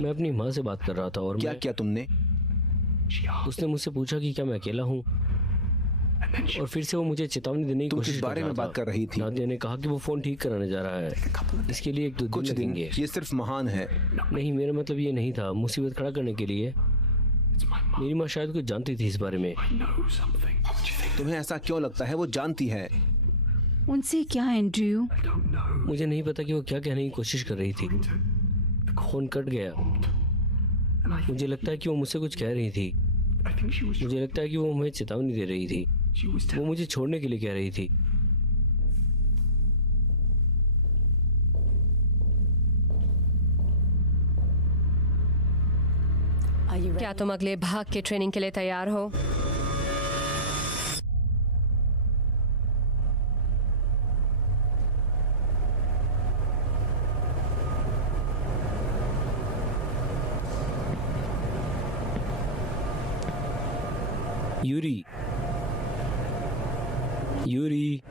मैं अपनी माँ से बात कर रहा था और क्या किया तुमने? उसने मुझसे पूछा कि क्या मैं अकेला हूँ, और फिर से वो मुझे चेतावनी देने की तुम कोशिश किस बारे रहा में था। बात कर रही थी? नादिया ने कहा कि वो फोन ठीक कराने जा रहा है। इसके लिए 1-2 दिन कुछ दिन। लगेंगे। ये सिर्फ महान है। नहीं, मेरा मतलब ये नहीं था। मुसीबत खड़ा करने के लिए। मेरी माँ शायद कुछ जानती थी इस बारे में। तुम्हें ऐसा क्यों लगता है वो जानती है? उनसे क्या एंड्रयू? मुझे नहीं पता कि वो क्या कहने की कोशिश कर रही थी। फोन कट गया। मुझे लगता है कि वो मुझसे कुछ कह रही थी। मुझे लगता है कि वो मुझे चेतावनी दे रही थी। वो मुझे छोड़ने के लिए कह रही थी। क्या तुम अगले भाग के ट्रेनिंग के लिए तैयार हो? यूरी, यूरी,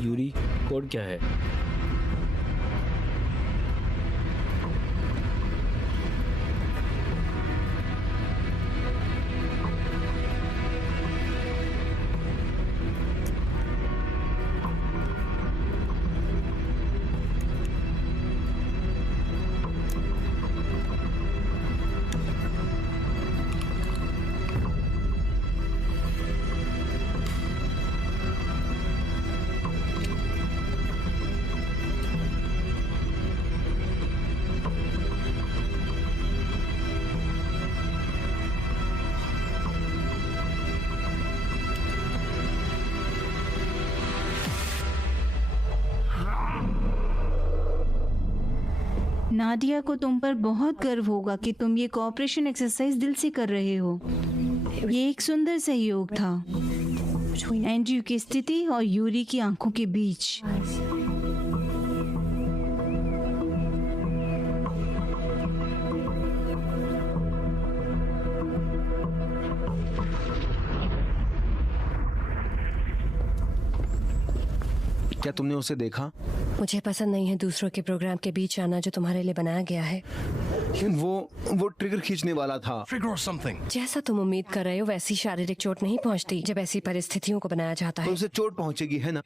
यूरी, कोड क्या है? नादिया को तुम पर बहुत गर्व होगा कि तुम ये कोऑपरेशन एक्सरसाइज दिल से कर रहे हो। ये एक सुंदर सहयोग था एंड्रयू की स्थिति और यूरी की आंखों के बीच। क्या तुमने उसे देखा? मुझे पसंद नहीं है दूसरों के प्रोग्राम के बीच आना जो तुम्हारे लिए बनाया गया है। वो ट्रिगर खींचने वाला था। जैसा तुम उम्मीद कर रहे हो वैसी शारीरिक चोट नहीं पहुंचती जब ऐसी परिस्थितियों को बनाया जाता तो है। उसे चोट पहुंचेगी, है ना?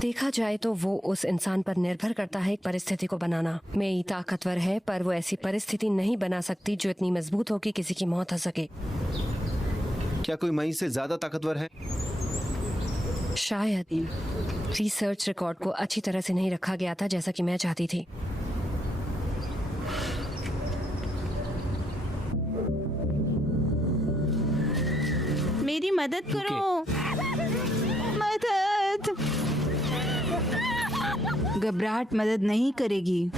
देखा जाए तो वो उस इंसान पर निर्भर करता है एक परिस्थिति को बनाना। मेई ताकतवर है पर वो ऐसी परिस्थिति नहीं बना सकती जो इतनी मजबूत हो कि किसी की मौत हो सके। क्या कोई मई से ज्यादा ताकतवर है? शायद रिसर्च रिकॉर्ड को अच्छी तरह से नहीं रखा गया था जैसा कि मैं चाहती थी। मेरी मदद करो, मदद। घबराहट मदद नहीं करेगी।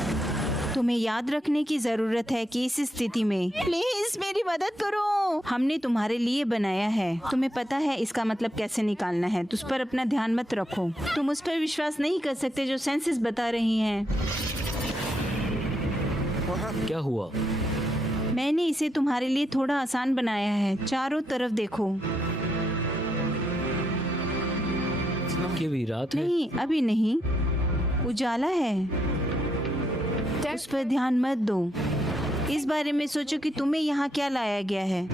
तुम्हें याद रखने की जरूरत है कि इस स्थिति में प्लीज मेरी मदद करो। हमने तुम्हारे लिए बनाया है, तुम्हें पता है इसका मतलब कैसे निकालना है। तुम उस पर अपना ध्यान मत रखो। तुम उस पर विश्वास नहीं कर सकते जो सेंसेस बता रही हैं। क्या हुआ? मैंने इसे तुम्हारे लिए थोड़ा आसान बनाया है। चारों तरफ देखो। क्या भी रात है? नहीं, अभी नहीं, उजाला है। उस पर ध्यान मत दो। इस बारे में सोचो कि तुम्हें यहाँ क्या लाया गया है।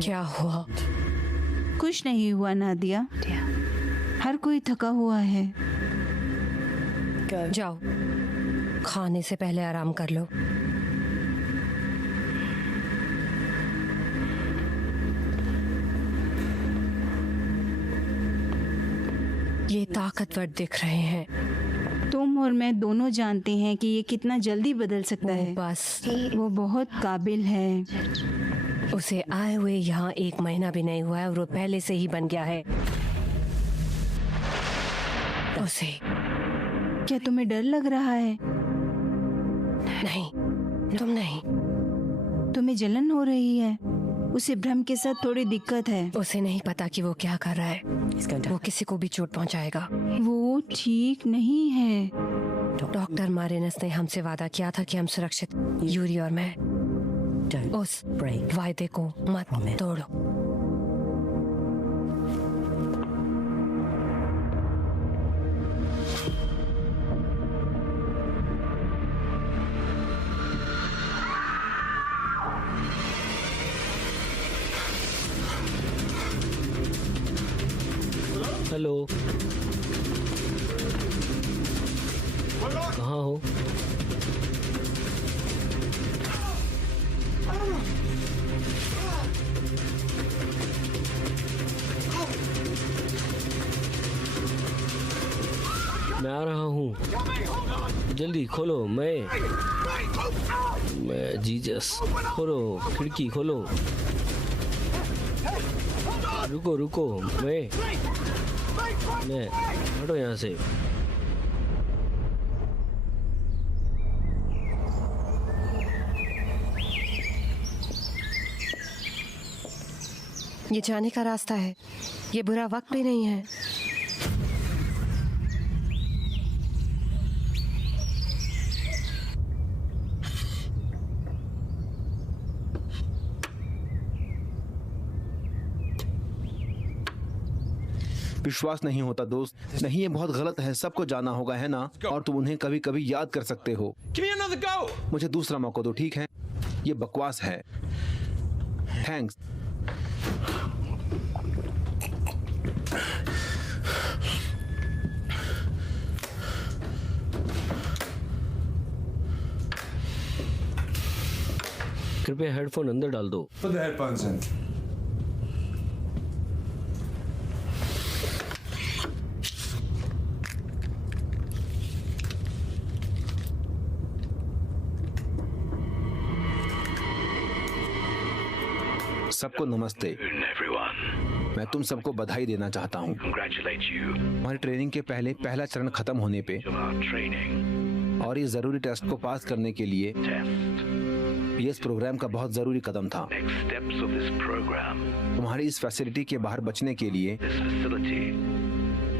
क्या हुआ? कुछ नहीं हुआ नादिया, हर कोई थका हुआ है। जाओ, खाने से पहले आराम कर लो। ये ताकतवर दिख रहे हैं। तुम और मैं दोनों जानते हैं कि ये कितना जल्दी बदल सकता है। बस वो बहुत काबिल है। उसे आए हुए यहाँ 1 महीना भी नहीं हुआ है और वो पहले से ही बन गया है। उसे क्या तुम्हें डर लग रहा है? नहीं, तुम नहीं। तुम्हें जलन हो रही है? उसे भ्रम के साथ थोड़ी दिक्कत है। उसे नहीं पता कि वो क्या कर रहा है। वो किसी को भी चोट पहुंचाएगा। वो ठीक नहीं है। डॉक्टर मारिनस ने हमसे वादा किया था कि हम सुरक्षित, यूरी और मैं। उस वायदे को मत तोड़ो। हेलो, कहाँ हो? मैं आ रहा हूँ, जल्दी खोलो। मैं जीसस, खोलो खिड़की, खोलो। रुको रुको, मैं हटो यहाँ से। ये जाने का रास्ता है, ये बुरा वक्त भी नहीं है। विश्वास नहीं होता दोस्त, नहीं ये बहुत गलत है, सबको जाना होगा है ना, और तुम उन्हें कभी कभी याद कर सकते हो। मुझे दूसरा मौका दो, ठीक है? ये बकवास है। थैंक्स। कृपया हेडफोन अंदर डाल दो। Put the headphones in. सबको नमस्ते। Everyone, मैं तुम सबको बधाई देना चाहता हूँ congratulate you हमारी ट्रेनिंग के पहला चरण खत्म होने पे, on our training और इस जरूरी टेस्ट को पास करने के लिए test. ये इस प्रोग्राम का बहुत जरूरी कदम था। Next steps of this program, तुम्हारी इस फैसिलिटी के बाहर बचने के लिए this facility,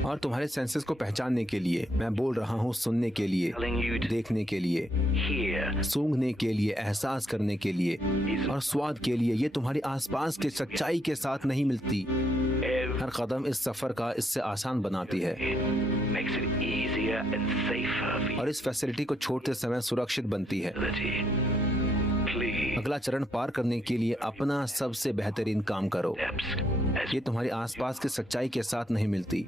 और तुम्हारे सेंसेस को पहचानने के लिए, मैं बोल रहा हूँ सुनने के लिए, telling you to देखने के लिए, hear सूंघने के लिए, एहसास करने के लिए और स्वाद के लिए, ये तुम्हारी आसपास के सच्चाई के साथ नहीं मिलती। हर कदम इस सफर का इससे आसान बनाती है makes it easier and safer for और इस फैसिलिटी को छोड़ते समय सुरक्षित बनती है। facility. Please, अगला चरण पार करने के लिए अपना सबसे बेहतरीन काम करो। steps as ये तुम्हारी आसपास की सच्चाई के साथ नहीं मिलती।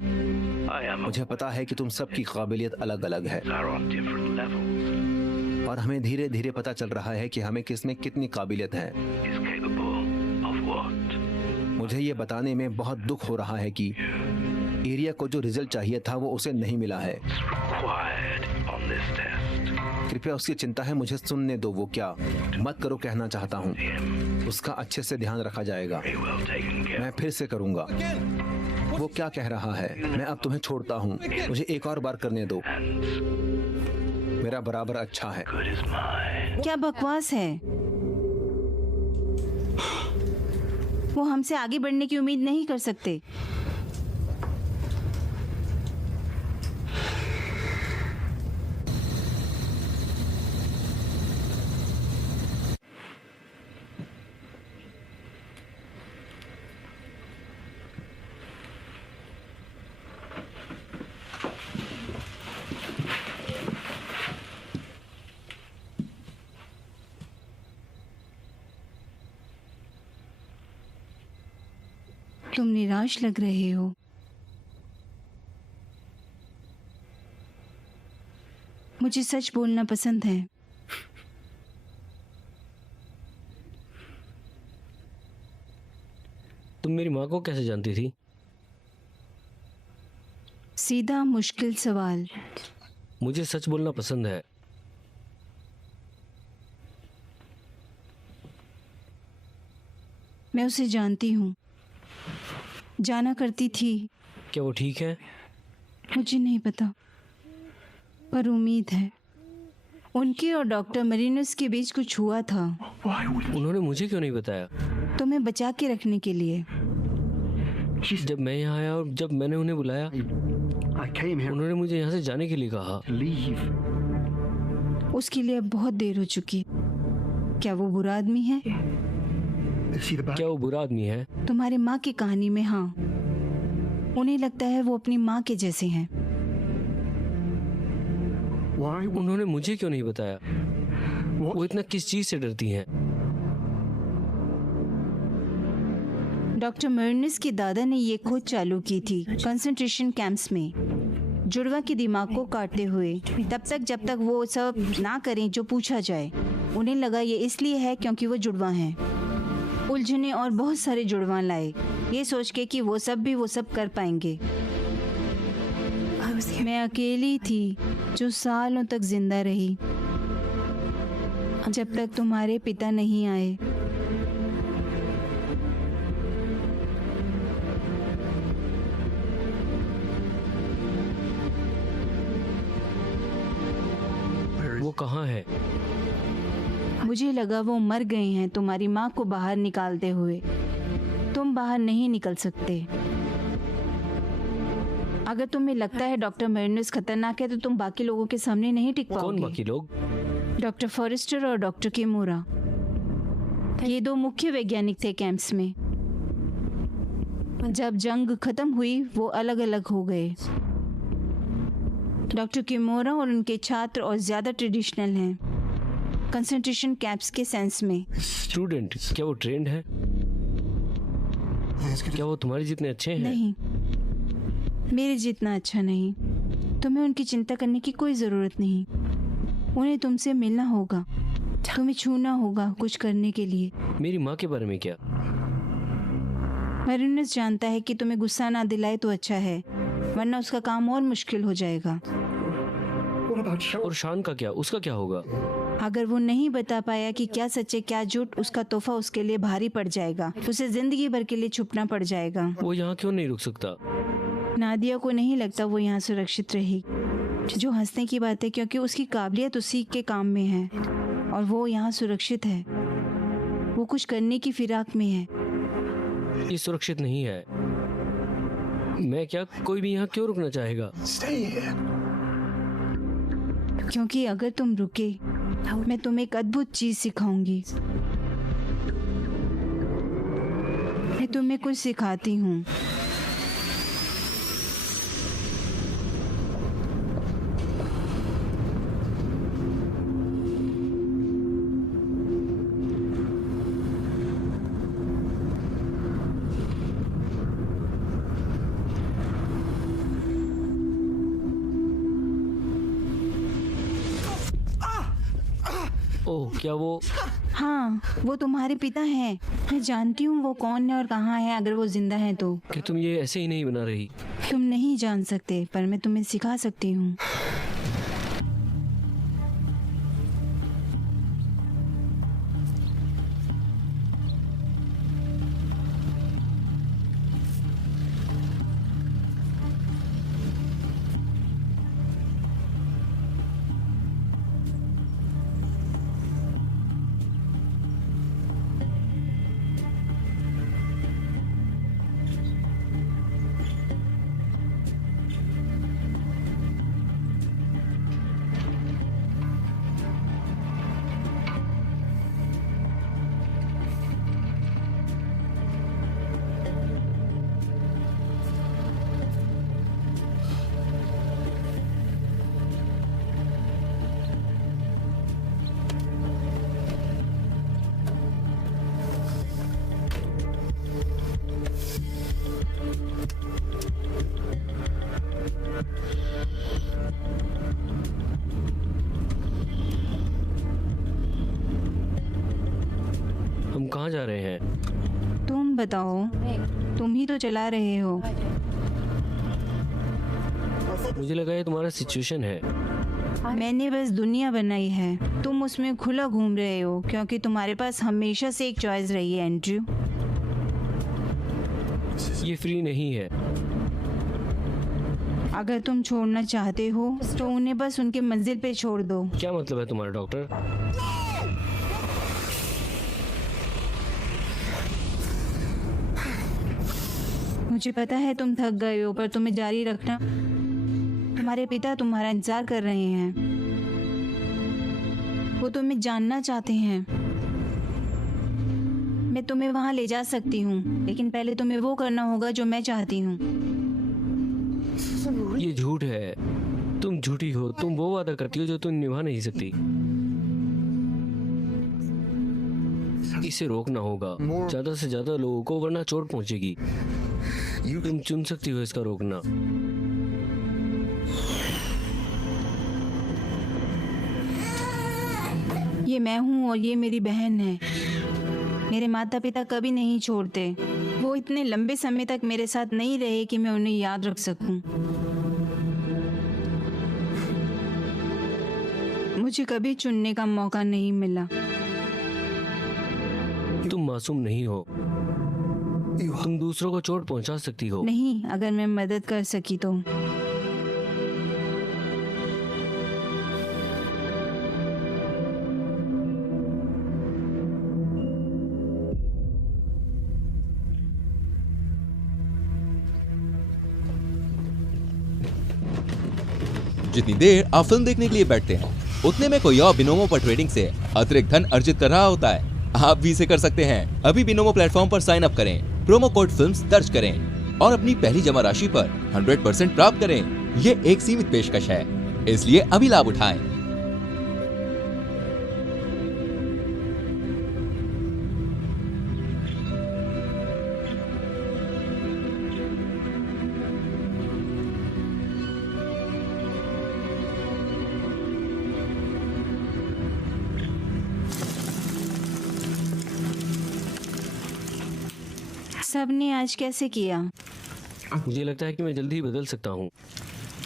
I am मुझे पता है कि तुम सबकी काबिलियत अलग अलग है are on different levels, और हमें धीरे धीरे पता चल रहा है कि हमें किसमें कितनी काबिलियत है। is capable of what? मुझे ये बताने में बहुत दुख हो रहा है कि एरिया को जो रिजल्ट चाहिए था वो उसे नहीं मिला है। It's required on this test. कृपया उसकी चिंता है, मुझे सुनने दो। वो क्या मत करो कहना चाहता हूँ, उसका अच्छे से ध्यान रखा जाएगा। Very well taken care मैं फिर से करूँगा। वो क्या कह रहा है? मैं अब तुम्हें छोड़ता हूँ, मुझे एक और बार करने दो। मेरा बराबर अच्छा है। good is mine. क्या बकवास है? वो हमसे आगे बढ़ने की उम्मीद नहीं कर सकते। तुम निराश लग रहे हो। मुझे सच बोलना पसंद है। तुम मेरी माँ को कैसे जानती थी? सीधा मुश्किल सवाल। मुझे सच बोलना पसंद है। मैं उसे जानती हूँ, जाना करती थी। क्या वो ठीक है? मुझे नहीं पता, पर उम्मीद है। उनके और डॉक्टर मरीनस के बीच कुछ हुआ था। उन्होंने मुझे क्यों नहीं बताया? तुम्हें बचा के रखने के लिए। जब मैं यहाँ आया और जब मैंने उन्हें बुलाया, I came here उन्होंने मुझे यहाँ से जाने के लिए कहा। to leave. उसके लिए अब बहुत देर हो चुकी। क्या वो बुरा आदमी है? Is he the bad? क्या वो बुरा आदमी है? तुम्हारे माँ की कहानी में हाँ, उन्हें लगता है वो अपनी माँ के जैसे हैं। Why? उन्होंने मुझे क्यों नहीं बताया? What? वो इतना किस चीज से डरती हैं? डॉक्टर मरीनस के दादा ने ये खोज चालू की थी कंसंट्रेशन कैंप्स में, जुड़वा के दिमाग को काटते हुए, तब तक जब तक वो सब ना करें जो पूछा जाए। उन्हें लगा ये इसलिए है क्योंकि वो जुड़वा हैं। उलझने और बहुत सारे जुड़वा लाए, ये सोच के कि वो सब कर पाएंगे। मैं अकेली थी जो सालों तक जिंदा रही, जब तक तुम्हारे पिता नहीं आए। वो कहाँ है? मुझे लगा वो मर गए हैं तुम्हारी माँ को बाहर निकालते हुए, तो तुम बाहर नहीं निकल सकते। अगर तुम्हें लगता है डॉक्टर मेरिनस खतरनाक है तो तुम बाकी लोगों के सामने नहीं टिक कौन पाओगे। बाकी लोग? डॉक्टर फॉरेस्टर और डॉक्टर किमोरा, ये दो मुख्य वैज्ञानिक थे कैंप्स में। जब जंग खत्म हुई वो अलग अलग हो गए। डॉक्टर किमोरा और उनके छात्र और ज्यादा ट्रेडिशनल हैं कंसंट्रेशन कैंप्स के सेंस में। स्टूडेंट? क्या वो ट्रेंड है? क्या वो तुम्हारे जितने अच्छे हैं? नहीं, मेरे जितना अच्छा नहीं। तुम्हें उनकी चिंता करने की कोई जरूरत नहीं। उन्हें तुमसे मिलना होगा, तुम्हें छूना होगा कुछ करने के लिए। मेरी माँ के बारे में क्या? मेरिनस जानता है कि तुम्हें गुस्सा ना दिलाए तो अच्छा है, वरना उसका काम और मुश्किल हो जाएगा। What about Cheryl? और शान का क्या? उसका क्या होगा? अगर वो नहीं बता पाया कि क्या सच है क्या झूठ, उसका तोहफा उसके लिए भारी पड़ जाएगा। उसे जिंदगी भर के लिए छुपना पड़ जाएगा। वो यहाँ क्यों नहीं रुक सकता? नादिया को नहीं लगता वो यहाँ सुरक्षित रहेगी। जो हंसने की बात है, क्योंकि उसकी काबिलियत उसी के काम में है और वो यहाँ सुरक्षित है। वो कुछ करने की फिराक में है। ये सुरक्षित नहीं है। मैं क्या, कोई भी यहाँ क्यों रुकना चाहेगा? Stay here. क्योंकि अगर तुम रुके मैं तुम्हें एक अद्भुत चीज सिखाऊंगी। मैं तुम्हें कुछ सिखाती हूँ। ओह, क्या वो? हाँ, वो तुम्हारे पिता हैं। मैं जानती हूँ वो कौन है और कहाँ है। अगर वो जिंदा है तो कि तुम ये ऐसे ही नहीं बना रही? तुम नहीं जान सकते, पर मैं तुम्हें सिखा सकती हूँ। हम कहाँ जा रहे हैं? तुम बताओ, तुम ही तो चला रहे हो। मुझे लगा ये तुम्हारा सिचुएशन है। मैंने बस दुनिया बनाई है, तुम उसमें खुला घूम रहे हो क्योंकि तुम्हारे पास हमेशा से एक चॉइस रही है एंड्रयू। ये फ्री नहीं है। अगर तुम छोड़ना चाहते हो तो उन्हें बस उनके मंजिल पे छोड़ दो। क्या मतलब है तुम्हारा, डॉक्टर? मुझे पता है तुम थक गए हो, पर तुम्हें जारी रखना। तुम्हारे पिता तुम्हारा इंतजार कर रहे हैं। वो तुम्हें जानना चाहते हैं। मैं तुम्हें वहां ले जा सकती हूँ, लेकिन पहले तुम्हें वो करना होगा जो मैं चाहती हूँ। ये झूठ है। तुम झूठी हो। तुम वो वादा करती हो जो तुम निभा नहीं सकती। इसे रोकना होगा ज्यादा से ज्यादा लोगों को, वरना चोट पहुंचेगी। तुम चुन सकती हो इसका रोकना। ये मैं हूँ और ये मेरी बहन है। मेरे माता पिता कभी नहीं छोड़ते। वो इतने लंबे समय तक मेरे साथ नहीं रहे कि मैं उन्हें याद रख सकूं। मुझे कभी चुनने का मौका नहीं मिला। तुम मासूम नहीं हो। तुम दूसरों को चोट पहुंचा सकती हो। नहीं, अगर मैं मदद कर सकी तो। जितनी देर आप फिल्म देखने के लिए बैठते हैं उतने में कोई और बिनोमो पर ट्रेडिंग से अतिरिक्त धन अर्जित कर रहा होता है। आप भी इसे कर सकते हैं। अभी बिनोमो प्लेटफॉर्म पर साइन अप करें, प्रोमो कोड फिल्म्स दर्ज करें और अपनी पहली जमा राशि पर 100% प्राप्त करें। ये एक सीमित पेशकश है, इसलिए अभी लाभ उठाएं। सबने आज कैसे किया? मुझे लगता है कि मैं जल्दी ही बदल सकता हूँ।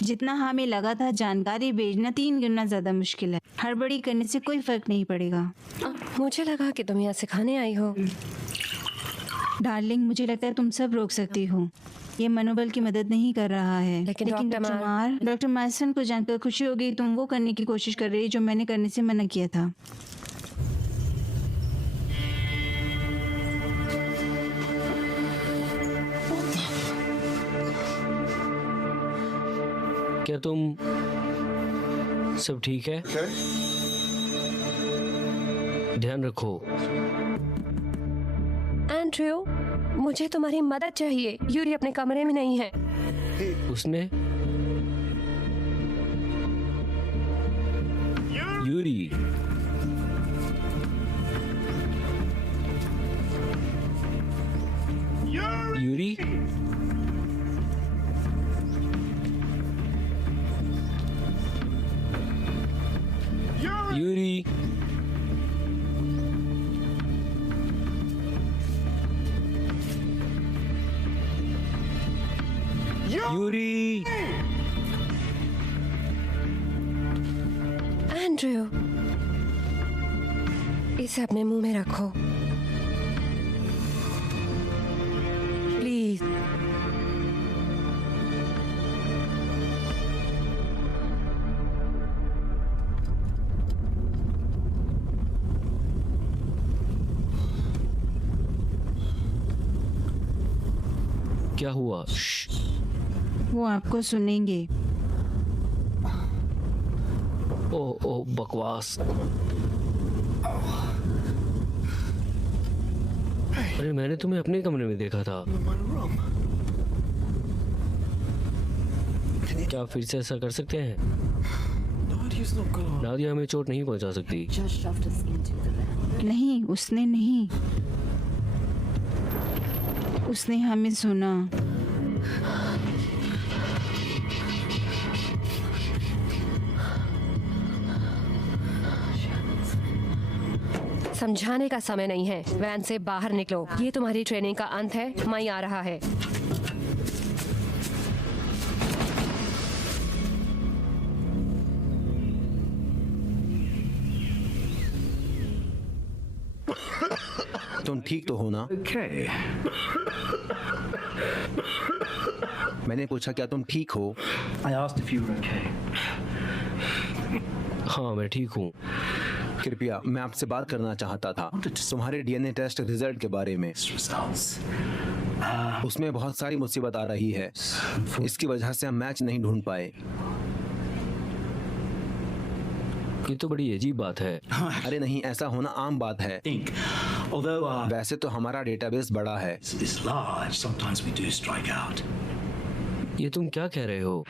जितना हमें लगा था जानकारी भेजना 3 गुना ज्यादा मुश्किल है। हड़बड़ी करने से कोई फर्क नहीं पड़ेगा। मुझे लगा कि तुम यहाँ सिखाने आई हो। डार्लिंग, मुझे लगता है तुम सब रोक सकती हो। ये मनोबल की मदद नहीं कर रहा है। लेकिन डॉक्टर मार्सन को जानकर खुशी होगी तुम वो करने की कोशिश कर रही जो मैंने करने से मना किया था। क्या तुम सब ठीक है? ध्यान रखो। एंड्रयू, मुझे तुम्हारी मदद चाहिए। यूरी अपने कमरे में नहीं है। उसने Yuri Yuri Yuri Yuri Andrew, इसे अपने मुंह में रखो प्लीज। क्या हुआ? वो आपको सुनेंगे। ओ बकवास। अरे मैंने तुम्हें अपने कमरे में देखा था। क्या फिर से ऐसा कर सकते हैं? नादिया हमें चोट नहीं पहुंचा सकती। नहीं, उसने नहीं। उसने हमें सुना। समझाने का समय नहीं है। वैन से बाहर निकलो। ये तुम्हारी ट्रेनिंग का अंत है। मई आ रहा है। तुम ठीक तो हो ना? Okay. मैंने पूछा क्या तुम ठीक हो? I asked if you were okay. हाँ, मैं ठीक हूँ। कृपया, मैं आपसे बात करना चाहता था तुम्हारे डीएनए टेस्ट रिजल्ट के बारे में। Results. उसमें बहुत सारी मुसीबत आ रही है। इसकी वजह से हम मैच नहीं ढूंढ पाए। ये तो बड़ी अजीब बात है। अरे नहीं, ऐसा होना आम बात है। Think, although our वैसे तो हमारा डेटाबेस बड़ा है। is large, sometimes we do strike out. ये तुम क्या कह रहे हो?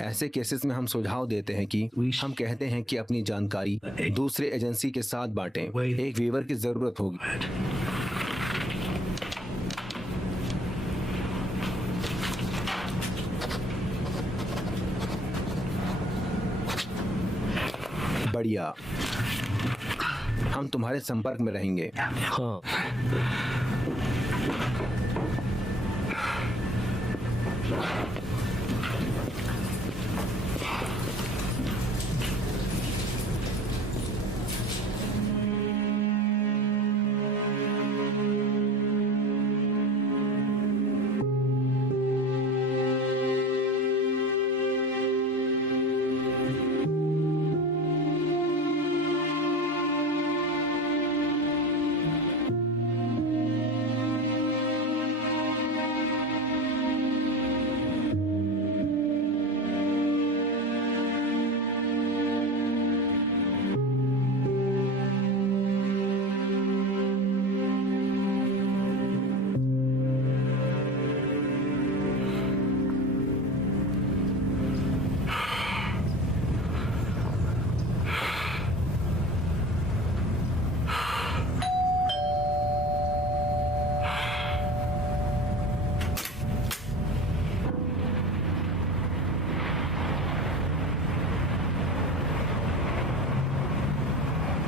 ऐसे केसेस में हम सुझाव देते हैं कि हम कहते हैं कि अपनी जानकारी दूसरे एजेंसी के साथ बांटें। एक वीवर की जरूरत होगी। बढ़िया, हम तुम्हारे संपर्क में रहेंगे। हाँ,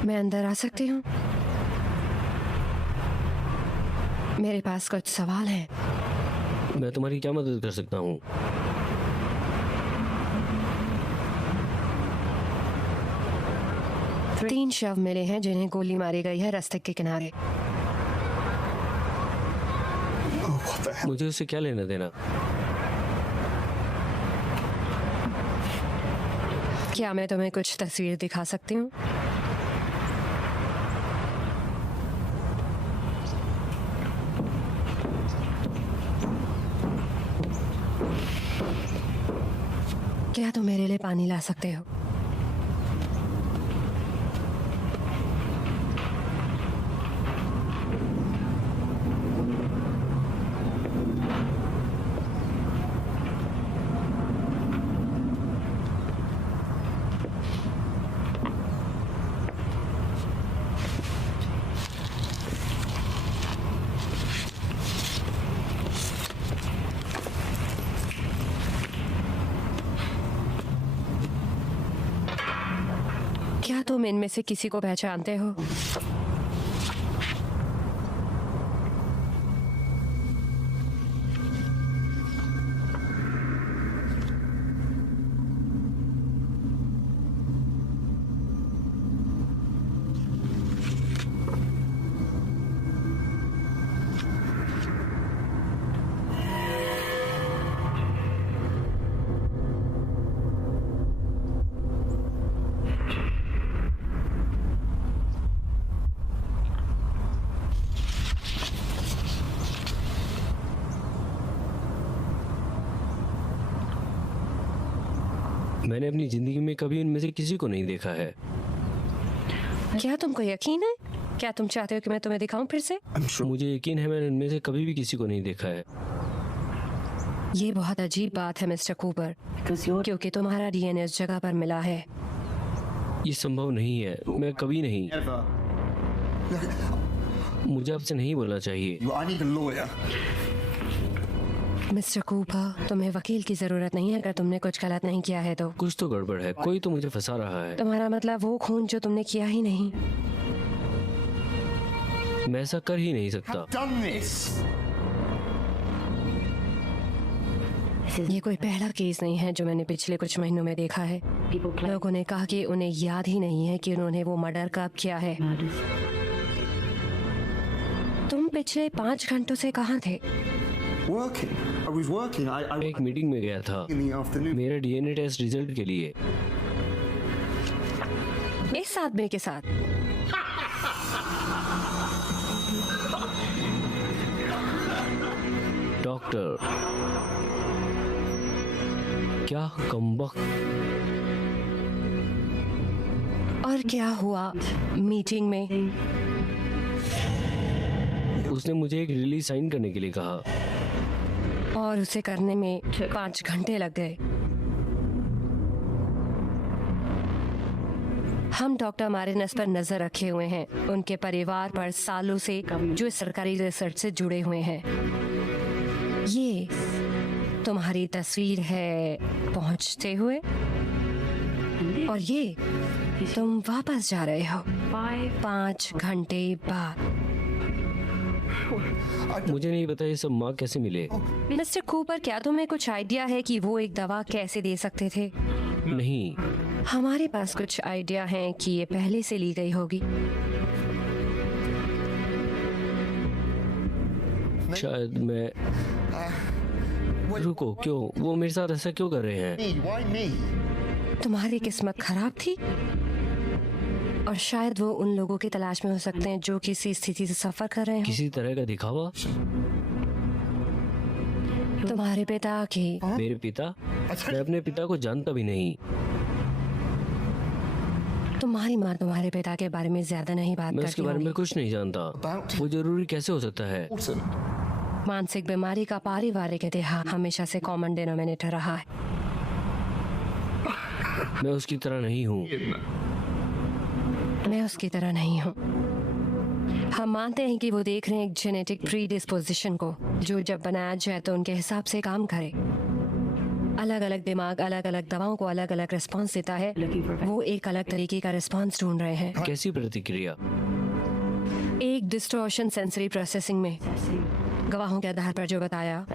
मैं अंदर आ सकती हूँ? मेरे पास कुछ सवाल हैं। मैं तुम्हारी क्या मदद कर सकता हूँ? तीन शव मिले हैं जिन्हें गोली मारी गई है रास्ते के किनारे। मुझे उससे क्या लेना देना? क्या मैं तुम्हें कुछ तस्वीर दिखा सकती हूँ? क्या तुम मेरे लिए पानी ला सकते हो? क्या तुम इनमें से किसी को पहचानते हो? मैंने अपनी जिंदगी में कभी इनमें से किसी को नहीं देखा है। क्या तुमको यकीन है? क्या तुम चाहते हो कि मैं तुम्हें दिखाऊं फिर से? मुझे यकीन है मैंने इनमें से कभी भी किसी को नहीं देखा है। ये बहुत अजीब बात है मिस्टर कूपर, क्योंकि तुम्हारा डीएनए उस जगह पर मिला है। ये संभव नहीं है। मैं कभी नहीं। मुझे आपसे नहीं बोलना चाहिए। I need a lawyer. Mister Cooper, तुम्हें वकील की जरूरत नहीं है अगर तुमने कुछ गलत नहीं किया है तो। कुछ तो गड़बड़ है। कोई तो मुझे फंसा रहा है। तुम्हारा मतलब वो खून जो तुमने किया ही नहीं। मैं ऐसा कर ही नहीं सकता। Done this. ये कोई पहला केस नहीं है जो मैंने पिछले कुछ महीनों में देखा है। लोगों ने कहा कि उन्हें याद ही नहीं है कि उन्होंने वो मर्डर कब किया है। तुम पिछले 5 घंटों से कहाँ थे? Working. I was working. I एक मीटिंग में गया था in the afternoon. मेरा डीएनए टेस्ट रिजल्ट के लिए। इस आदमी के साथ? डॉक्टर, क्या कमबख्त। और क्या हुआ मीटिंग में? उसने मुझे एक रिलीज साइन करने के लिए कहा। और उसे करने में 5 घंटे लग गए। हम डॉक्टर मारिनस पर नजर रखे हुए हैं, उनके परिवार पर सालों से, जो सरकारी रिसर्च से जुड़े हुए हैं। ये तुम्हारी तस्वीर है पहुंचते हुए, और ये तुम वापस जा रहे हो 5 घंटे बाद। मुझे नहीं पता ये सब माँ कैसे मिले। मिस्टर कूपर, क्या तुम्हें कुछ आइडिया है कि वो एक दवा कैसे दे सकते थे? नहीं। हमारे पास कुछ आइडिया हैं कि ये पहले से ली गई होगी। शायद मैं। रुको, क्यों? वो मेरे साथ ऐसा क्यों कर रहे हैं? Me? Why me? तुम्हारी किस्मत खराब थी, और शायद वो उन लोगों की तलाश में हो सकते हैं जो किसी स्थिति से सफर कर रहे हैं। किसी तरह का दिखावा? तुम्हारे पिता की। मेरे पिता? मैं अपने पिता को जानता भी नहीं। तुम्हारी माँ तुम्हारे पिता के बारे में ज्यादा नहीं बात मैं करती उसके बारे में होगी। कुछ नहीं जानता। वो जरूरी कैसे हो सकता है? Autumn. मानसिक बीमारी का पारिवारिक इतिहास हमेशा से कॉमन डिनोमिनेटर रहा है। मैं उसकी तरह नहीं हूँ। मैं उसकी तरह नहीं हूँ। हम मानते हैं कि वो देख रहे हैं एक जेनेटिक प्री डिस्पोजिशन को, जो जब बनाया जाए तो उनके हिसाब से काम करे। अलग अलग दिमाग अलग अलग दवाओं को अलग अलग रिस्पॉन्स देता है। वो एक अलग तरीके का रिस्पॉन्स ढूंढ रहे हैं। कैसी प्रतिक्रिया? एक डिस्टॉर्शन सेंसरी प्रोसेसिंग में गवाहों के आधार पर जो बताया,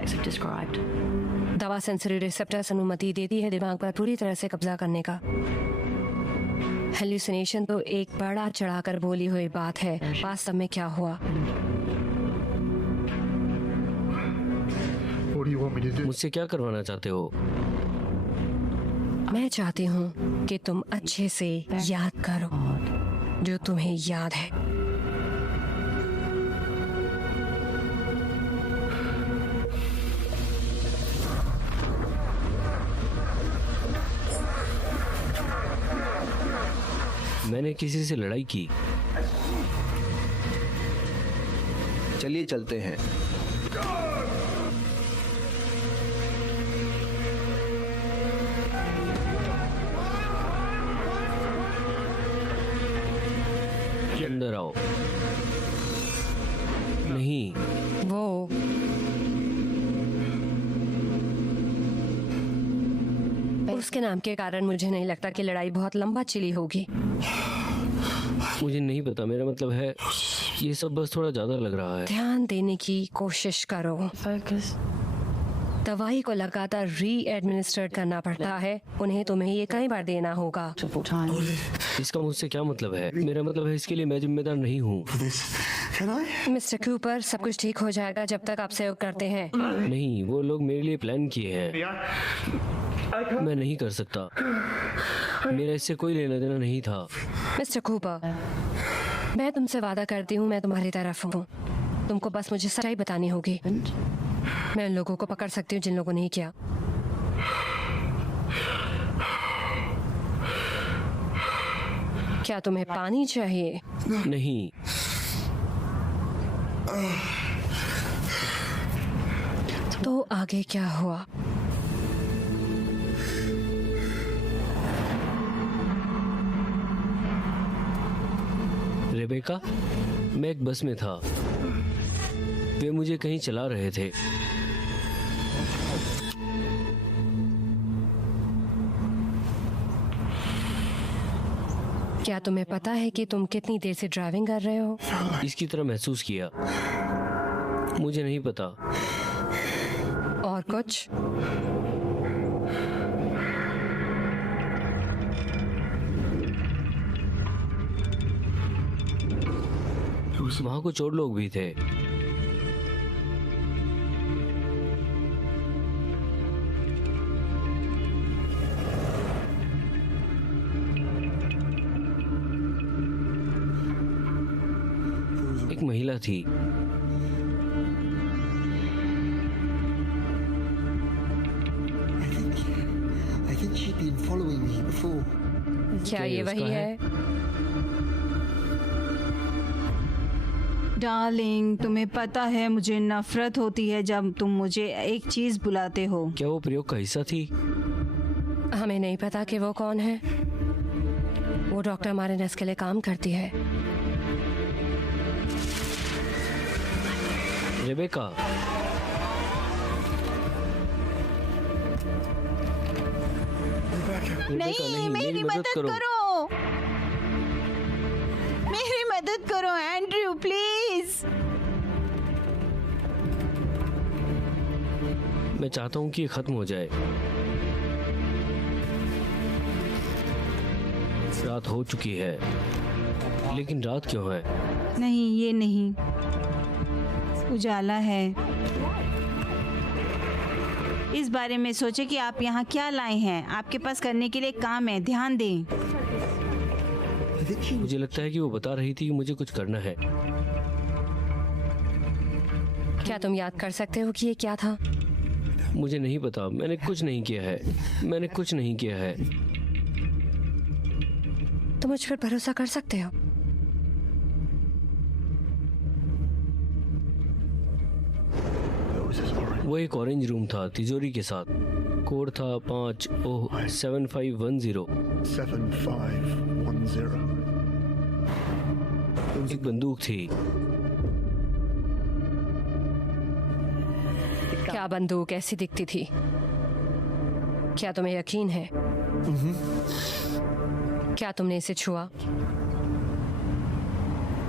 दवा सेंसरी रिसेप्टर्स अनुमति देती है दिमाग पर पूरी तरह से कब्जा करने का। हेल्यूसिनेशन तो एक बड़ा चढ़ाकर बोली हुई बात है। वास्तव में क्या हुआ? What do you want me to do? मुझसे क्या करवाना चाहते हो? मैं चाहती हूँ कि तुम अच्छे से याद करो जो तुम्हें याद है। मैंने किसी से लड़ाई की? चलिए चलते हैं। अंदर आओ। नहीं, वो उसके नाम के कारण मुझे नहीं लगता कि लड़ाई बहुत लंबा चली होगी। मुझे नहीं पता। मेरा मतलब है ये सब बस थोड़ा ज्यादा लग रहा है। ध्यान देने की कोशिश करो। दवाई को लगातार री एडमिनिस्ट्रेट करना पड़ता है। उन्हें तुम्हें ये कई बार देना होगा। इसका मुझसे क्या मतलब है? मेरा मतलब है इसके लिए मैं जिम्मेदार नहीं हूँ। Can I? मिस्टर कूपर, सब कुछ ठीक हो जाएगा जब तक आप सहयोग करते हैं। नहीं, वो लोग मेरे लिए प्लान किए हैं। मैं नहीं कर सकता। मेरा इससे कोई लेना देना नहीं था। मिस्टर कूपर, मैं तुमसे वादा करती हूँ, मैं तुम्हारी तरफ हूँ। तुमको बस मुझे सच्चाई बतानी होगी। मैं उन लोगों को पकड़ सकती हूँ जिन लोगों ने किया। क्या तुम्हें पानी चाहिए? नहीं, तो आगे क्या हुआ? रेबेका, मैं एक बस में था। वे मुझे कहीं चला रहे थे। क्या तुम्हें पता है कि तुम कितनी देर से ड्राइविंग कर रहे हो? इसकी तरह महसूस किया। मुझे नहीं पता। और कुछ? वहाँ कुछ और लोग भी थे। एक महिला थी। I think she'd been following me before. क्या ये उसका वही है? डार्लिंग, तुम्हें पता है मुझे नफरत होती है जब तुम मुझे एक चीज बुलाते हो। क्या वो प्रयोग का हिस्सा थी? हमें नहीं पता कि वो कौन है। वो डॉक्टर मारिनस के लिए काम करती है। रेबेका, नहीं, मेरी मदद करो। मेरी मदद करो एंड्रयू, प्लीज। मैं चाहता हूँ कि ये खत्म हो जाए। रात हो चुकी है, लेकिन रात क्यों है? नहीं, ये नहीं, उजाला है। इस बारे में सोचे कि आप यहाँ क्या लाए हैं। आपके पास करने के लिए काम है, ध्यान दें। मुझे लगता है कि वो बता रही थी कि मुझे कुछ करना है। क्या तुम याद कर सकते हो कि ये क्या था? मुझे नहीं पता। मैंने कुछ नहीं किया है। मैंने कुछ नहीं किया है। तुम मुझ पर भरोसा कर सकते हो? वो एक ऑरेंज रूम था, तिजोरी के साथ। कोड था 7510। 7510. एक बंदूक थी। क्या बंदूक ऐसी दिखती थी? क्या तुम्हें यकीन है? क्या तुमने इसे छुआ?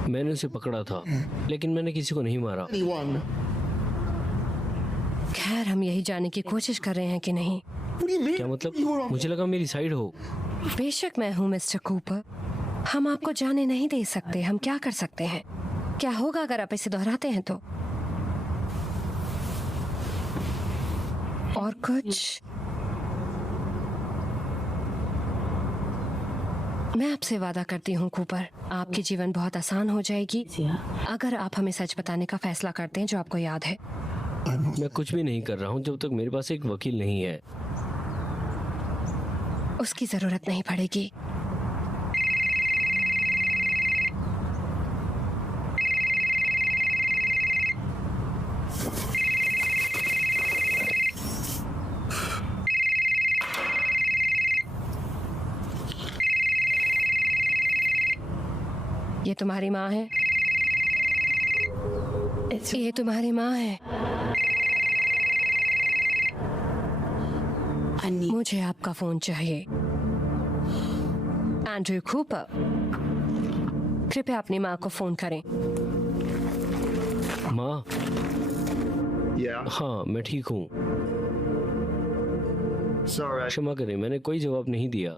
मैंने उसे पकड़ा था, लेकिन मैंने किसी को नहीं मारा। Anyone? खैर, हम यही जानने की कोशिश कर रहे हैं कि नहीं। What do you mean? क्या मतलब? You were on- मुझे लगा मेरी साइड हो। बेशक मैं हूँ मिस्टर कूपर। हम आपको जाने नहीं दे सकते। हम क्या कर सकते हैं? क्या होगा अगर आप इसे दोहराते हैं तो? और कुछ? मैं आपसे वादा करती हूँ कूपर, आपकी जीवन बहुत आसान हो जाएगी अगर आप हमें सच बताने का फैसला करते हैं जो आपको याद है। मैं कुछ भी नहीं कर रहा हूँ जब तक मेरे पास एक वकील नहीं है। उसकी जरूरत नहीं पड़ेगी। ये तुम्हारी माँ है? ये तुम्हारी माँ है? मुझे आपका फोन चाहिए। एंड्रयू कूपर, कृपया अपनी माँ को फोन करें। माँ? हाँ, मैं ठीक हूँ। क्षमा करें, मैंने कोई जवाब नहीं दिया।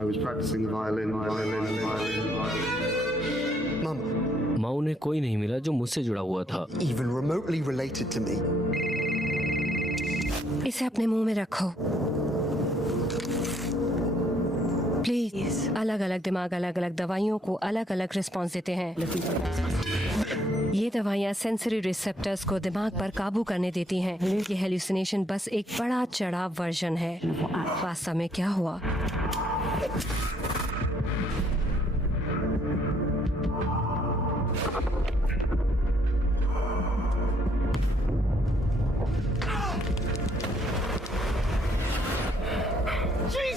Mum, माँ, उन्हें कोई नहीं मिला जो मुझसे जुड़ा हुआ था। even remotely related to me. इसे अपने मुंह में रखो प्लीज। अलग अलग दिमाग अलग अलग दवाइयों को अलग अलग रिस्पॉन्स देते हैं। ये दवाइयाँ सेंसरी रिसेप्टर्स को दिमाग पर काबू करने देती हैं। ये हेलुसिनेशन बस एक बड़ा चढ़ाव वर्जन है। वास्तव में क्या हुआ?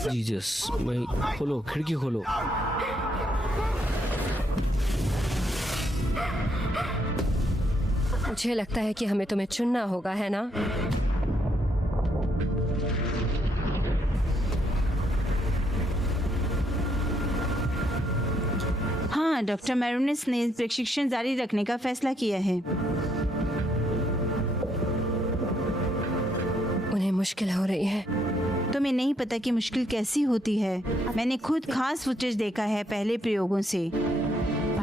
जीसस, मैं खोलो, खिड़की खोलो। मुझे लगता है कि हमें तुम्हें चुनना होगा, है ना? हाँ, डॉक्टर मैरोनिस ने प्रशिक्षण जारी रखने का फैसला किया है। उन्हें मुश्किल हो रही है। तुम्हें नहीं पता कि मुश्किल कैसी होती है। मैंने खुद खास फुटेज देखा है पहले प्रयोगों से।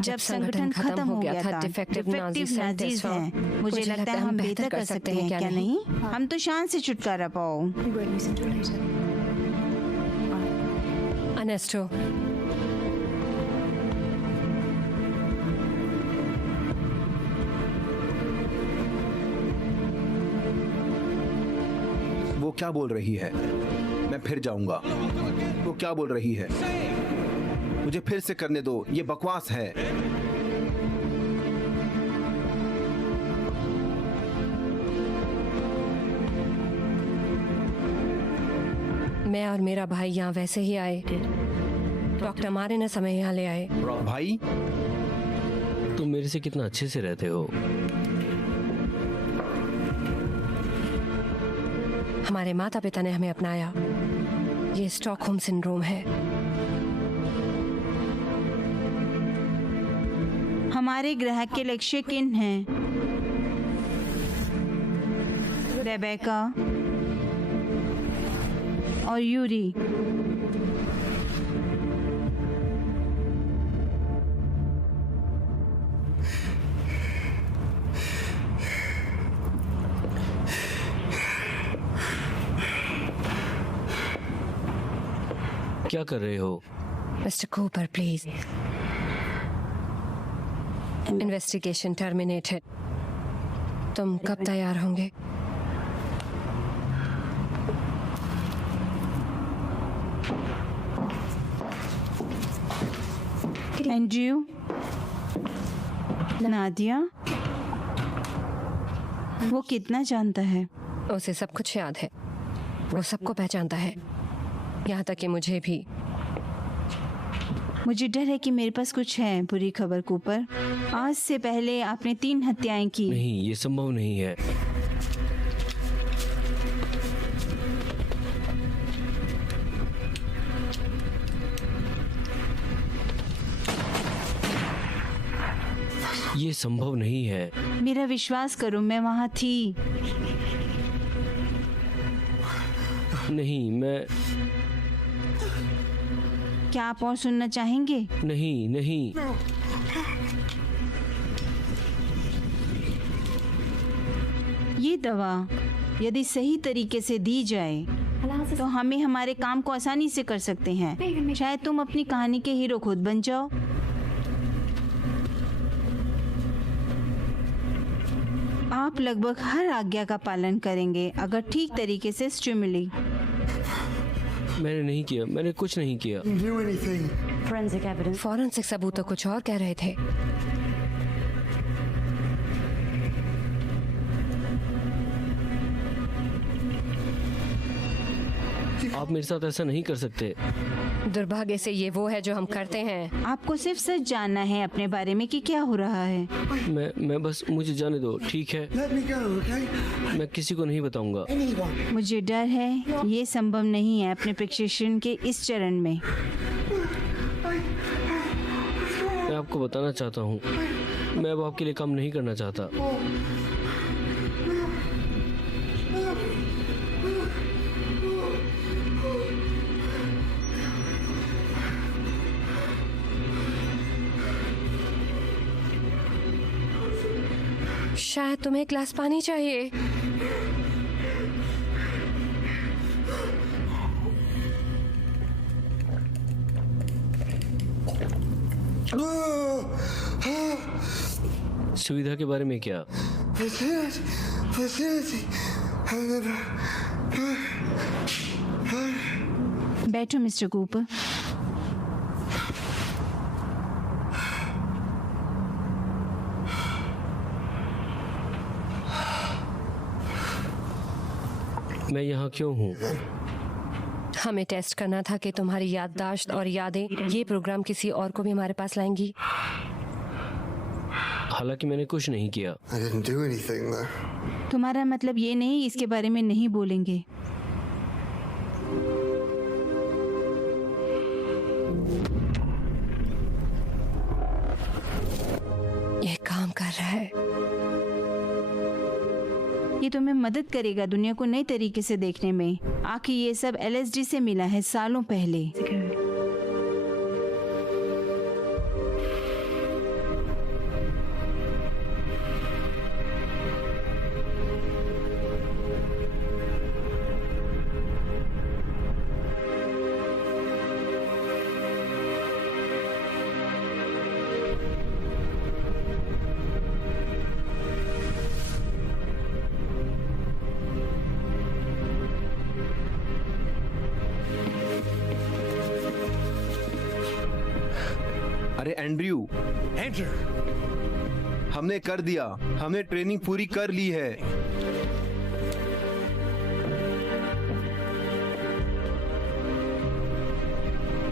जब संगठन खत्म हो गया था, डिफेक्टिव डिफेक्टिव नाजीज हैं। मुझे लगता है हम बेहतर कर सकते हैं, क्या नहीं? हम तो शान से छुटकारा पाओ। अनेस्टो, वो क्या बोल रही है? मैं फिर जाऊंगा। वो क्या बोल रही है? मुझे फिर से करने दो, ये बकवास है। मैं और मेरा भाई यहाँ वैसे ही आए। डॉक्टर मारे न समय यहाँ ले आए। भाई, तुम मेरे से कितना अच्छे से रहते हो। हमारे माता पिता ने हमें अपनाया। ये स्टॉकहोम सिंड्रोम है। हमारे ग्रह के लक्ष्य किन हैं? रेबेका और यूरी। क्या कर रहे हो? Mister Cooper, please. Investigation terminated. तुम कब तैयार होंगे? एंड्रयू, नादिया, वो कितना जानता है? उसे सब कुछ याद है। वो सबको पहचानता है, यहाँ तक कि मुझे भी। मुझे डर है कि मेरे पास कुछ है बुरी खबर कूपर। आज से पहले आपने 3 हत्याएं की। नहीं, ये संभव नहीं है। ये संभव नहीं है। मेरा विश्वास करो, मैं वहाँ थी। नहीं, मैं क्या आप और सुनना चाहेंगे? नहीं नहीं। ये दवा यदि सही तरीके से दी जाए तो हमें हमारे काम को आसानी से कर सकते हैं। शायद तुम अपनी कहानी के हीरो खुद बन जाओ। आप लगभग हर आज्ञा का पालन करेंगे अगर ठीक तरीके से स्टिमुली। मैंने नहीं किया, मैंने कुछ नहीं किया। Do anything. फॉरेंसिक सबूत तो कुछ और कह रहे थे। आप मेरे साथ ऐसा नहीं कर सकते। दुर्भाग्य से ये वो है जो हम करते हैं। आपको सिर्फ सच जानना है अपने बारे में कि क्या हो रहा है। मैं बस, मुझे जाने दो, ठीक है? Let me go, okay? मैं किसी को नहीं बताऊंगा। Anyone. मुझे डर है ये संभव नहीं है अपने प्रशिक्षण के इस चरण में। मैं आपको बताना चाहता हूँ, मैं अब आपके लिए काम नहीं करना चाहता। शायद तुम्हें एक ग्लास पानी चाहिए। सुविधा के बारे में क्या? Facility. बैठो मिस्टर कूपर। मैं यहाँ क्यों हूँ? हमें टेस्ट करना था कि तुम्हारी याददाश्त और यादें ये प्रोग्राम किसी और को भी हमारे पास लाएंगी। हालांकि मैंने कुछ नहीं किया। I didn't do anything though. तुम्हारा मतलब ये नहीं इसके बारे में नहीं बोलेंगे? ये काम कर रहा है। ये तुम्हें मदद करेगा दुनिया को नए तरीके से देखने में। आखिर ये सब LSD से मिला है सालों पहले। अरे एंड्रयू, हमने कर दिया, हमने ट्रेनिंग पूरी कर ली है।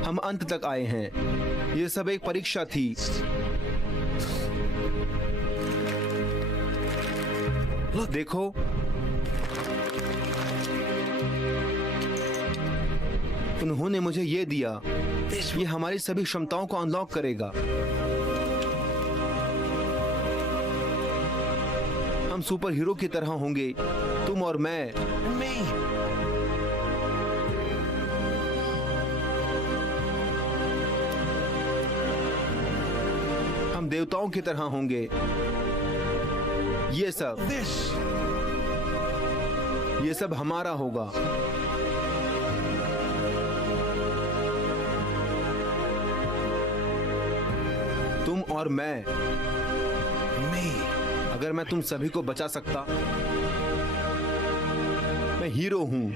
हम अंत तक आए हैं। ये सब एक परीक्षा थी। देखो, उन्होंने मुझे ये दिया। ये हमारी सभी क्षमताओं को अनलॉक करेगा। हम सुपर हीरो की तरह होंगे, तुम और मैं। हम देवताओं की तरह होंगे। ये सब हमारा होगा। तुम और मैं। अगर मैं तुम सभी को बचा सकता, मैं हीरो हूं।